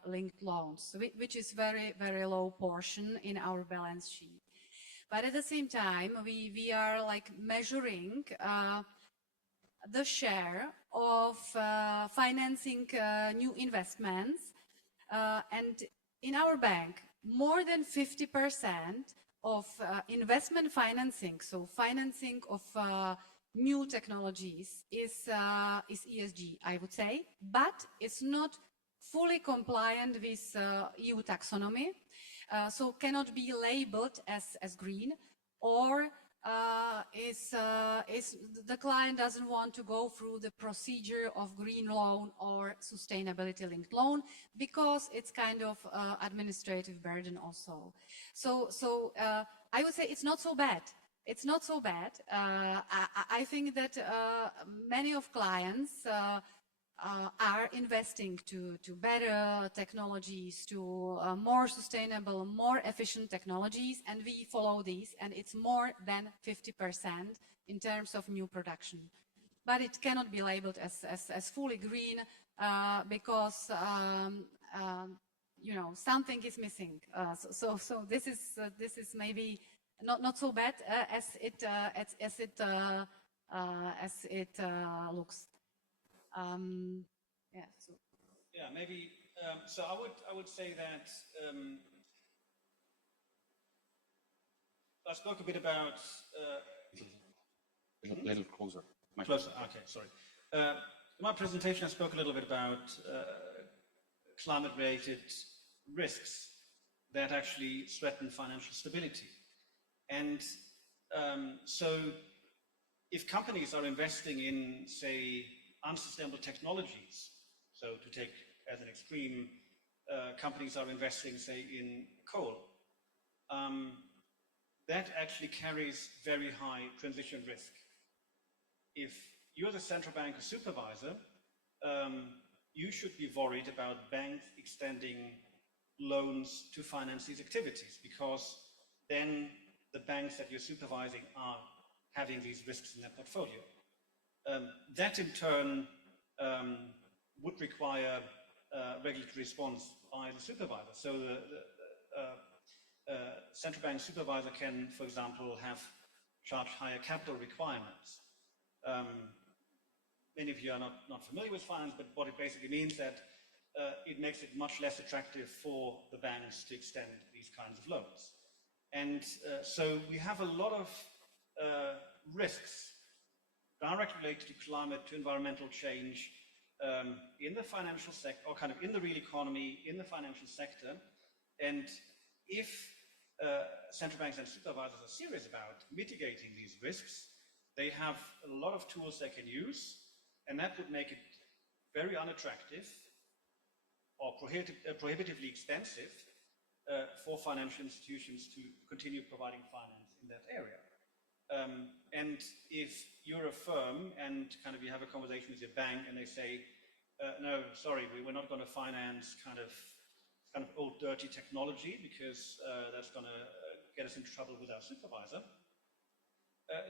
linked loans, which is very, very low portion in our balance sheet. But at the same time, we are like measuring the share of financing new investments. And in our bank, more than 50% of investment financing, so financing of new technologies is ESG, I would say, but it's not fully compliant with EU taxonomy, so cannot be labeled as green, or the client doesn't want to go through the procedure of green loan or sustainability linked loan because it's kind of administrative burden also. So I would say it's not so bad. It's not so bad. I think that many of clients are investing to better technologies, to more sustainable, more efficient technologies, and we follow these, and it's more than 50% in terms of new production. But it cannot be labeled as fully green because you know, something is missing. So this is maybe not so bad as it looks. Yeah. So. Yeah, maybe. So I would say that I spoke a bit about. A little closer. Closer. Okay, sorry. In my presentation, I spoke a little bit about climate-related risks that actually threaten financial stability. And so if companies are investing in, say, unsustainable technologies, so to take as an extreme, companies are investing, say, in coal, that actually carries very high transition risk. If you're the central bank supervisor, you should be worried about banks extending loans to finance these activities, because then the banks that you're supervising are having these risks in their portfolio. That in turn would require regulatory response by the supervisor. So the central bank supervisor can, for example, charge higher capital requirements. Many of you are not familiar with finance, but what it basically means that it makes it much less attractive for the banks to extend these kinds of loans. And so we have a lot of risks directly related to climate, to environmental change, in the financial sector, or kind of in the real economy, in the financial sector. And if central banks and supervisors are serious about mitigating these risks, they have a lot of tools they can use, and that would make it very unattractive or prohibitively expensive for financial institutions to continue providing finance in that area. And if you're a firm and kind of you have a conversation with your bank and they say, no, sorry, we're not going to finance kind of old dirty technology because that's going to get us into trouble with our supervisor,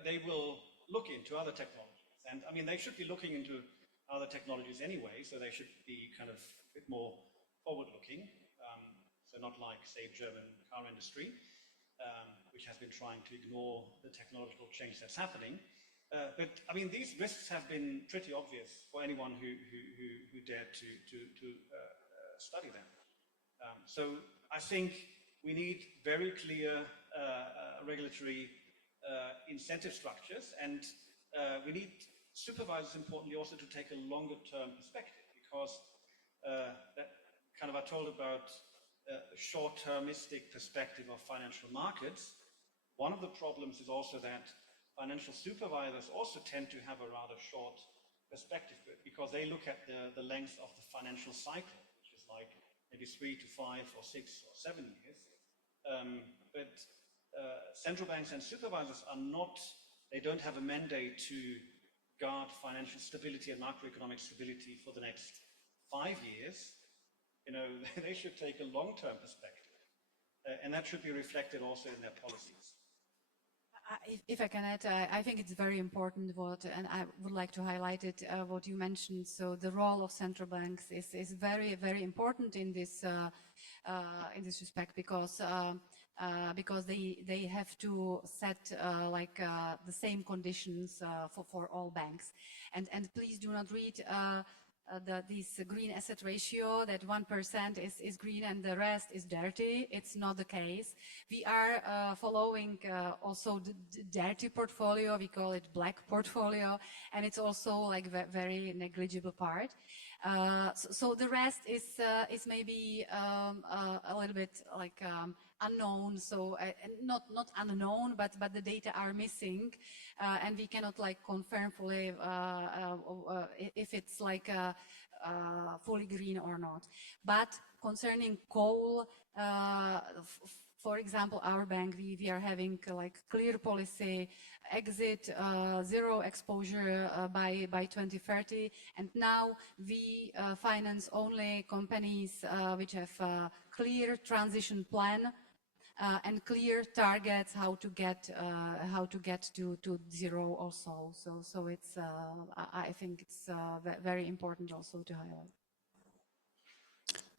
they will look into other technologies. And I mean, they should be looking into other technologies anyway, so they should be kind of a bit more forward-looking. So not like, say, German car industry, which has been trying to ignore the technological change that's happening. But I mean, these risks have been pretty obvious for anyone who dared to study them. So I think we need very clear regulatory incentive structures, and we need supervisors, importantly, also to take a longer-term perspective, because that kind of I told about a short-termistic perspective of financial markets. One of the problems is also that financial supervisors also tend to have a rather short perspective, because they look at the length of the financial cycle, which is like maybe 3 to 5 or 6 or 7 years. But central banks and supervisors are not, they don't have a mandate to guard financial stability and macroeconomic stability for the next 5 years. You know, they should take a long-term perspective, and that should be reflected also in their policies. If I can add, I think it's very important and I would like to highlight it, what you mentioned. So the role of central banks is very, very important in this respect, because they have to set the same conditions for all banks. And please do not read this green asset ratio, that 1% is green and the rest is dirty. It's not the case. We are following also the dirty portfolio. We call it black portfolio, and it's also like very negligible part. So the rest is maybe a little bit like unknown. So not unknown, but the data are missing, and we cannot like confirm fully if it's like fully green or not. But concerning coal, for example, our bank, we are having like clear policy, exit, zero exposure by 2030. And now we finance only companies which have a clear transition plan and clear targets how to get to zero also. So it's I think it's very important also to highlight.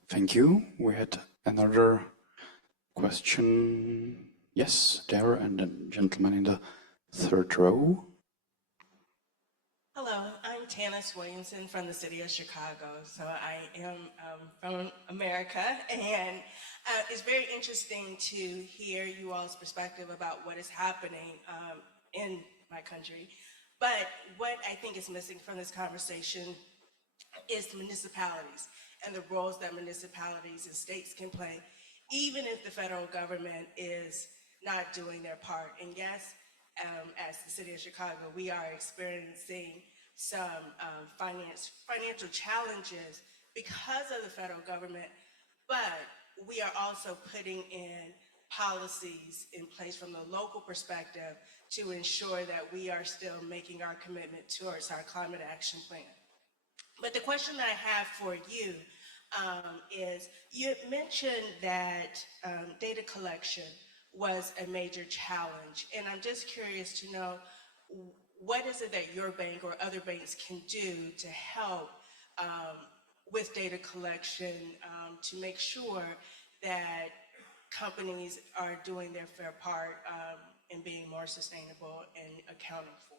Thank you. We had another question. Yes, there, and the gentleman in the third row. Hello, I'm Tanis Williamson from the city of Chicago. So I am from America, and it's very interesting to hear you all's perspective about what is happening in my country. But what I think is missing from this conversation is the municipalities and the roles that municipalities and states can play, even if the federal government is not doing their part. And yes, as the city of Chicago, we are experiencing some financial challenges because of the federal government, but we are also putting in policies in place from the local perspective to ensure that we are still making our commitment towards our climate action plan. But the question that I have for you is, you mentioned that data collection was a major challenge, and I'm just curious to know, what is it that your bank or other banks can do to help with data collection to make sure that companies are doing their fair part in being more sustainable and accounting for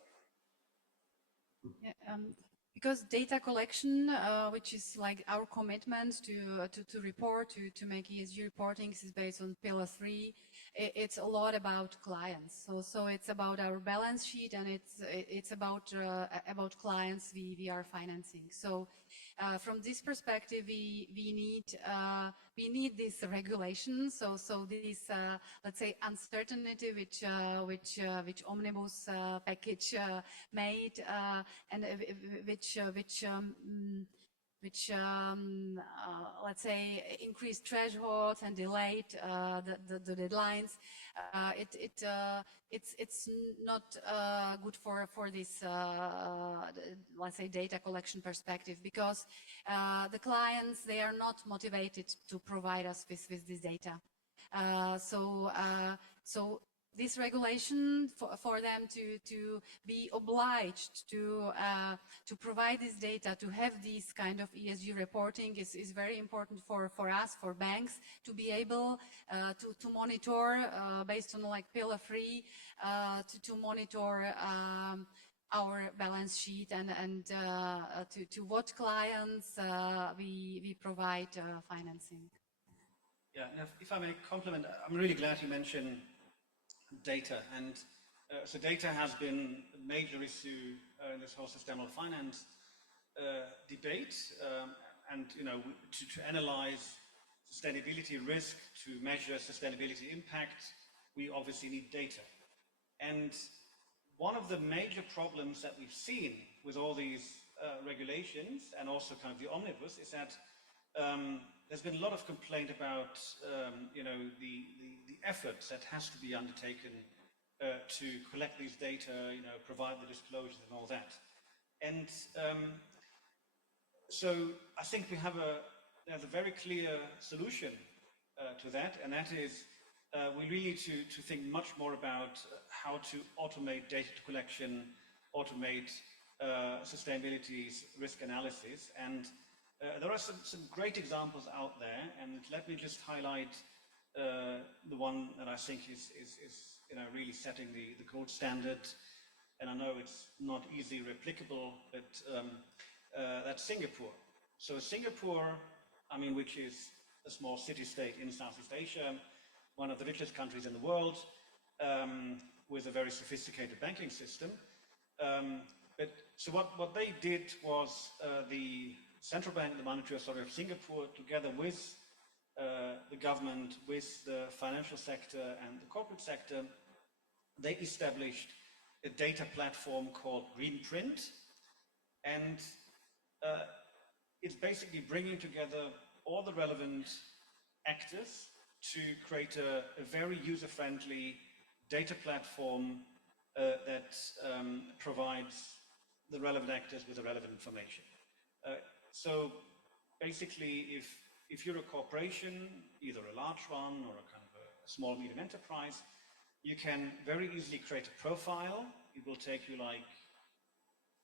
it? Yeah, because data collection, which is like our commitment to report, to make ESG reporting, is based on Pillar 3. it's a lot about clients. So it's about our balance sheet, and it's about clients we are financing. So from this perspective, we need this regulation. So this let's say uncertainty which omnibus package made, and which let's say increased thresholds and delayed the deadlines. It's not good for this let's say data collection perspective, because the clients, they are not motivated to provide us with this data. So this regulation for them to be obliged to provide this data, to have this kind of ESG reporting is very important for us, for banks, to be able to monitor based on like Pillar 3, to monitor our balance sheet and to what clients we provide financing. Yeah, and if I may compliment, I'm really glad you mentioned data. And so data has been a major issue in this whole sustainable finance debate. And to analyze sustainability risk, to measure sustainability impact, we obviously need data. And one of the major problems that we've seen with all these regulations, and also kind of the omnibus, is that there's been a lot of complaint about the efforts that has to be undertaken to collect these data, provide the disclosures and all that. And so I think we have there's a very clear solution to that, and that is we really need to think much more about how to automate data collection, automate sustainability risk analysis. And there are some great examples out there, and let me just highlight the one that I think is really setting the gold standard. And I know it's not easily replicable, but that's Singapore. So Singapore, I mean, which is a small city-state in Southeast Asia, one of the richest countries in the world, with a very sophisticated banking system. But so what they did was the Central Bank, the Monetary Authority of Singapore, together with the government, with the financial sector and the corporate sector, they established a data platform called Greenprint. And it's basically bringing together all the relevant actors to create a very user-friendly data platform that provides the relevant actors with the relevant information. So basically, if you're a corporation, either a large one or a kind of a small medium enterprise, you can very easily create a profile. It will take you like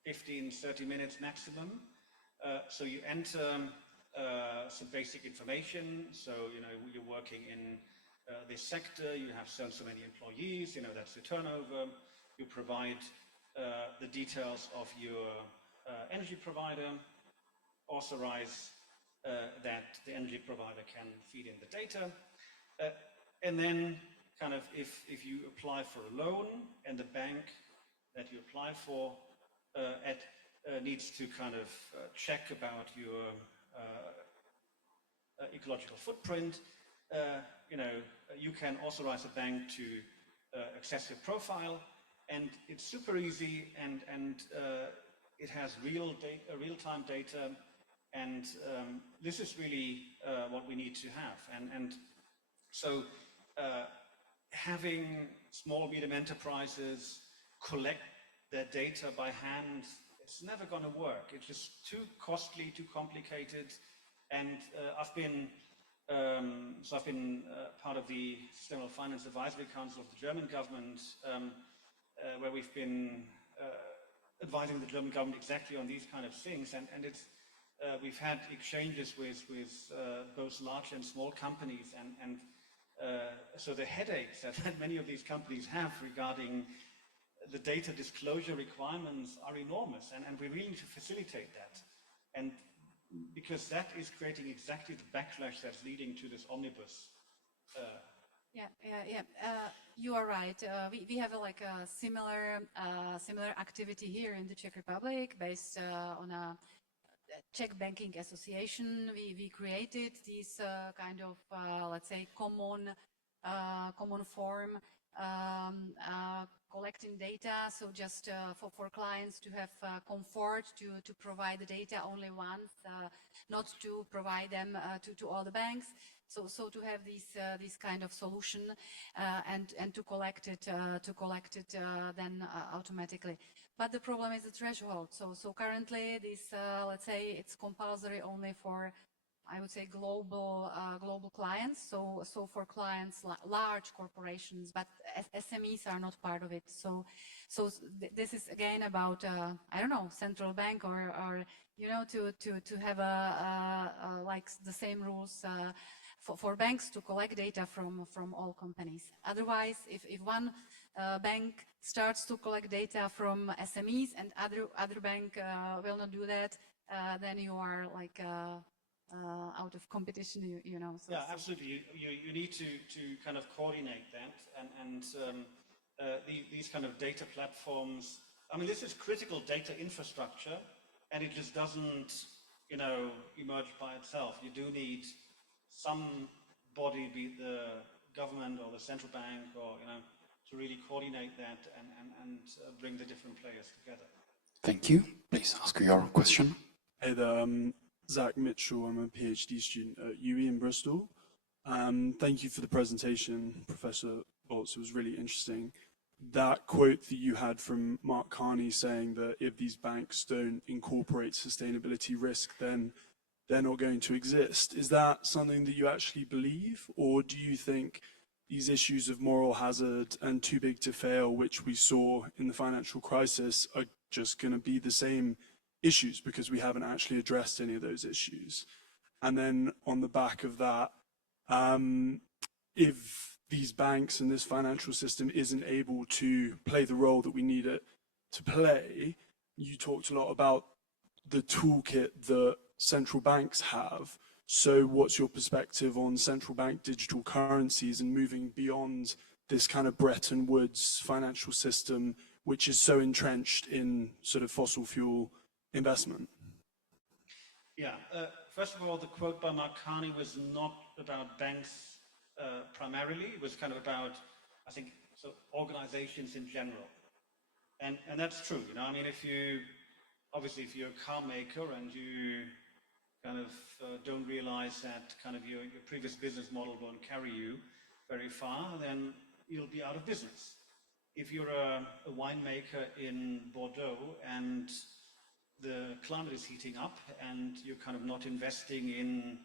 15, 30 minutes maximum. So you enter some basic information. So, you're working in this sector, you have so many employees, that's the turnover. You provide the details of your energy provider, authorize that the energy provider can feed in the data. And then kind of if you apply for a loan and the bank that you apply for needs to kind of check about your ecological footprint, you can authorize a bank to access your profile, and it's super easy, and it has real-time data, and this is really what we need to have. And so having small medium enterprises collect their data by hand, it's never going to work. It's just too costly, too complicated. And I've been part of the Sustainable Finance Advisory Council of the German government, where we've been advising the German government exactly on these kind of things. And it's we've had exchanges with both large and small companies, and so the headaches that many of these companies have regarding the data disclosure requirements are enormous, and we really need to facilitate that. And because that is creating exactly the backlash that's leading to this omnibus You are right. We have a similar activity here in the Czech Republic based on a Czech Banking Association. We created this kind of, let's say, common form collecting data. So just for clients to have comfort to provide the data only once, not to provide them to all the banks. So to have this kind of solution and to collect it then automatically. But the problem is the threshold. So currently this, let's say, it's compulsory only for, I would say, global clients. So for clients, large corporations, but SMEs are not part of it. So this is again about I don't know, central bank or you know, to have like the same rules for banks to collect data from all companies. Otherwise, if one bank starts to collect data from SMEs and other bank will not do that, then you are like out of competition, you know. So, yeah, absolutely. You need to kind of coordinate that, and these kind of data platforms. I mean, this is critical data infrastructure, and it just doesn't, you know, emerge by itself. You do need some body, be it the government or the central bank, or you know, to really coordinate that and bring the different players together. Thank you. Please ask your question. Hey there, I'm Zach Mitchell. I'm a PhD student at UE in Bristol. Thank you for the presentation, Professor Boltz. It was really interesting. That quote that you had from Mark Carney saying that if these banks don't incorporate sustainability risk, then they're not going to exist. Is that something that you actually believe, or do you think these issues of moral hazard and too big to fail, which we saw in the financial crisis, are just going to be the same issues because we haven't actually addressed any of those issues? And then on the back of that, if these banks and this financial system isn't able to play the role that we need it to play, you talked a lot about the toolkit that central banks have. So what's your perspective on central bank digital currencies and moving beyond this kind of Bretton Woods financial system, which is so entrenched in sort of fossil fuel investment? Yeah, first of all, the quote by Mark Carney was not about banks primarily. It was kind of about, I think, so organizations in general. And that's true, you know, I mean, obviously if you're a car maker and you kind of don't realize that kind of your previous business model won't carry you very far, then you'll be out of business. If you're a winemaker in Bordeaux and the climate is heating up and you're kind of not investing in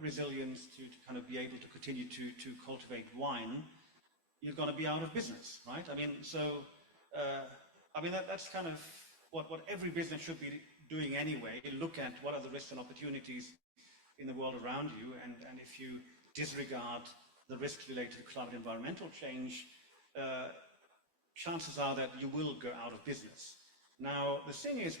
resilience to kind of be able to continue to cultivate wine, you're going to be out of business, right? I mean, so, I mean, that's kind of what every business should be doing anyway. Look at what are the risks and opportunities in the world around you, and if you disregard the risks related to climate environmental change, chances are that you will go out of business. Now, the thing is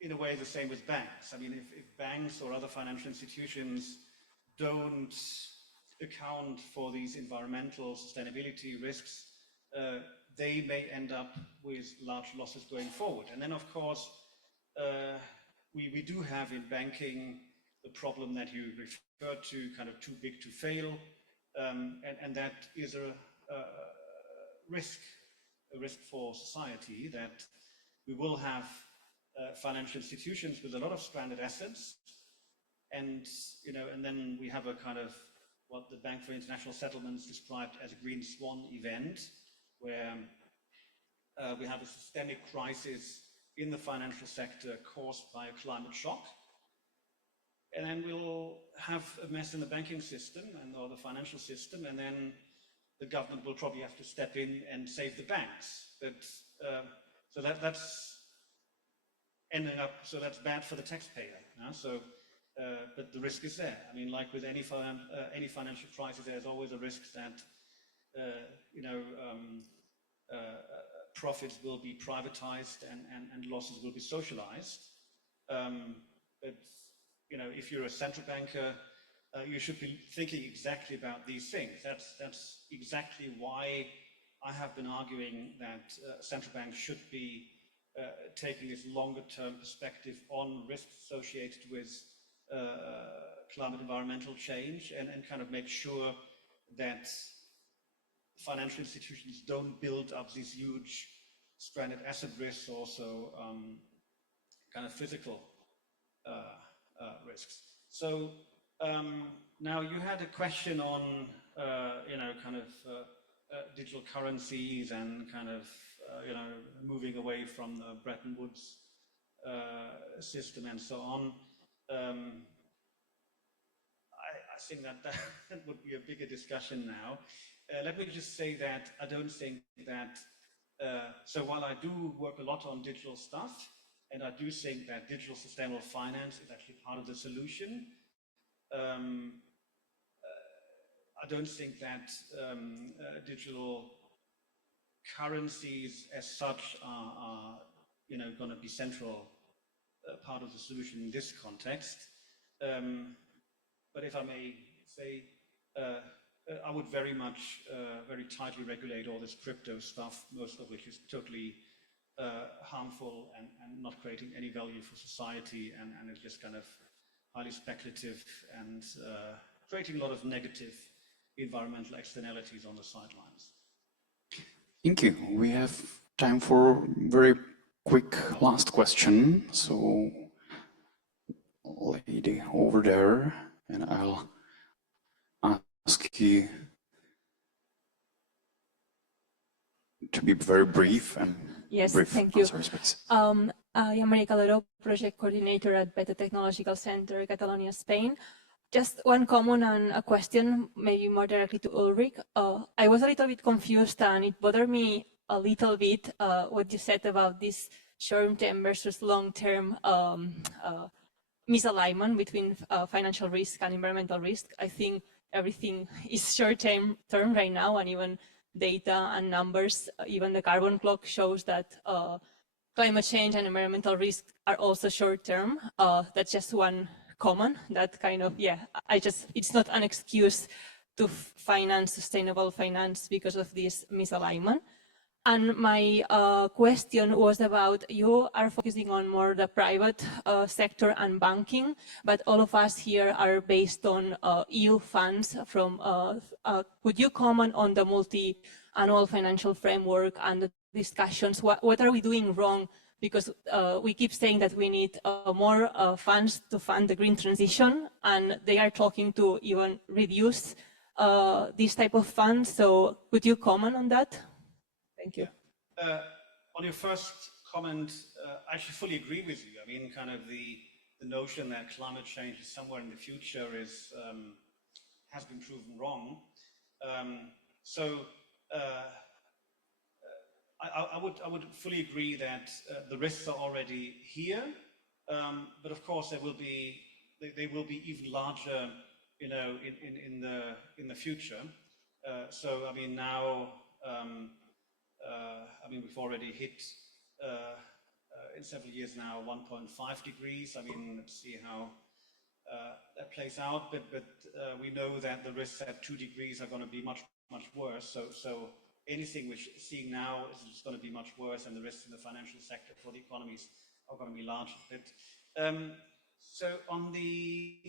in a way, the same with banks. I mean, if banks or other financial institutions don't account for these environmental sustainability risks, they may end up with large losses going forward. And then, of course, we do have in banking the problem that you referred to, kind of too big to fail, and that is a risk for society, that we will have financial institutions with a lot of stranded assets, and you know, and then we have a kind of what the Bank for International Settlements described as a green swan event, where we have a systemic crisis in the financial sector caused by a climate shock, and then we'll have a mess in the banking system or the financial system, and then the government will probably have to step in and save the banks. But so that's ending up, so that's bad for the taxpayer. So, but the risk is there. I mean, like with any financial crisis, there's always a risk that you know, profits will be privatized and losses will be socialized. But you know, if you're a central banker, you should be thinking exactly about these things. That's exactly why I have been arguing that central banks should be taking this longer-term perspective on risks associated with climate environmental change and kind of make sure that financial institutions don't build up these huge stranded asset risks, also kind of physical risks. So now you had a question on, kind of digital currencies and kind of, moving away from the Bretton Woods system and so on. I think that would be a bigger discussion now. Let me just say that I don't think that, so while I do work a lot on digital stuff, and I do think that digital sustainable finance is actually part of the solution, I don't think that digital currencies as such are going to be central part of the solution in this context. But if I may say, I would very much, very tightly regulate all this crypto stuff, most of which is totally harmful and not creating any value for society, and it's just kind of highly speculative and creating a lot of negative environmental externalities on the sidelines. Thank you. We have time for very quick last question. So, lady over there, and I'll ask you to be very brief and yes, brief thank you. answers, please. I am Maria Calero, project coordinator at Beta Technological Center, Catalonia, Spain. Just one comment and a question, maybe more directly to Ulrich. I was a little bit confused, and it bothered me a little bit what you said about this short-term versus long-term misalignment between financial risk and environmental risk. I think everything is short-term right now, and even data and numbers, even the carbon clock shows that climate change and environmental risk are also short-term. That's just one common that kind of, it's not an excuse to finance sustainable finance because of this misalignment. And my question was about, you are focusing on more the private sector and banking, but all of us here are based on EU funds from, could you comment on the multi-annual financial framework and the discussions? What are we doing wrong? Because we keep saying that we need more funds to fund the green transition, and they are talking to even reduce this type of funds. So could you comment on that? Thank you. On your first comment, I actually fully agree with you. I mean, kind of the notion that climate change is somewhere in the future has been proven wrong. I would fully agree that the risks are already here, but of course they will be even larger, in the future. So I mean now, we've already hit in several years now 1.5 degrees. I mean, let's see how that plays out. But we know that the risks at 2 degrees are going to be much worse. So anything we're seeing now is just going to be much worse, and the risks in the financial sector for the economies are going to be larger. But so on the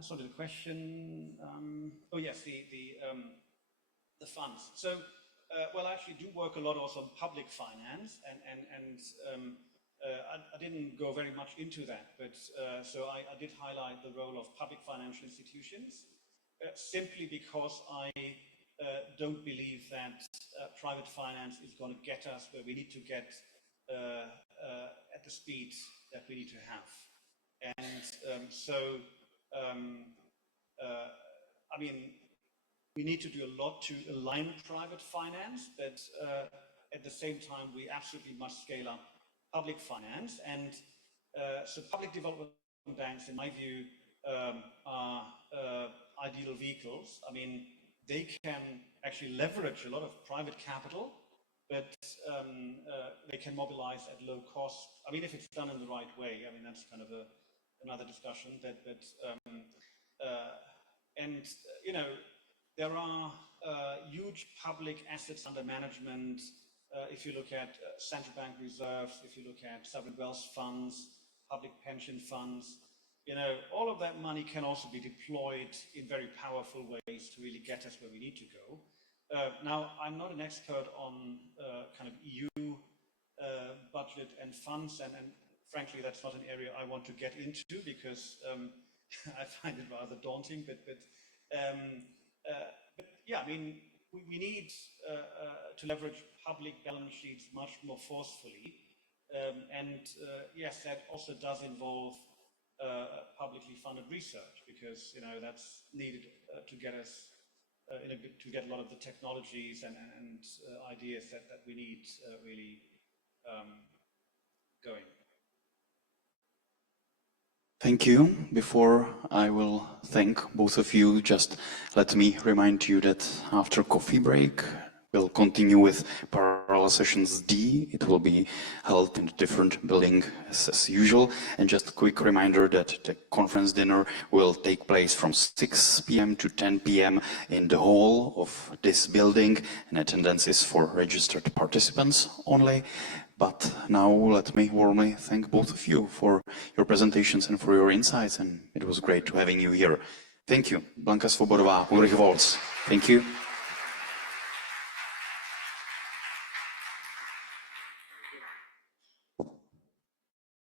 sort of the question, oh yes, the funds. So well, I actually do work a lot also on public finance, and I didn't go very much into that, but so I did highlight the role of public financial institutions, simply because I don't believe that private finance is going to get us where we need to get at the speed that we need to have. And I mean, we need to do a lot to align private finance, but at the same time, we absolutely must scale up public finance. And so public development banks, in my view, are ideal vehicles. I mean, they can actually leverage a lot of private capital, but they can mobilize at low cost. I mean, if it's done in the right way, I mean, that's kind of another discussion. But And, you know, there are huge public assets under management. If you look at central bank reserves, if you look at sovereign wealth funds, public pension funds, you know, all of that money can also be deployed in very powerful ways to really get us where we need to go. Now, I'm not an expert on kind of EU budget and funds, and frankly, that's not an area I want to get into because I find it rather daunting. But yeah, I mean, we need to leverage public balance sheets much more forcefully. Yes, that also does involve publicly funded research because, you know, that's needed to get us to get a lot of the technologies and ideas that we need really going. Thank you. Before I will thank both of you, just let me remind you that after coffee break, we'll continue with parallel sessions D. It will be held in a different building as usual. And just a quick reminder that the conference dinner will take place from 6 p.m. to 10 p.m. in the hall of this building, and attendance is for registered participants only. But now let me warmly thank both of you for your presentations and for your insights, and it was great having you here. Thank you. Blanka Svobodová, Ulrich Volz. Thank you.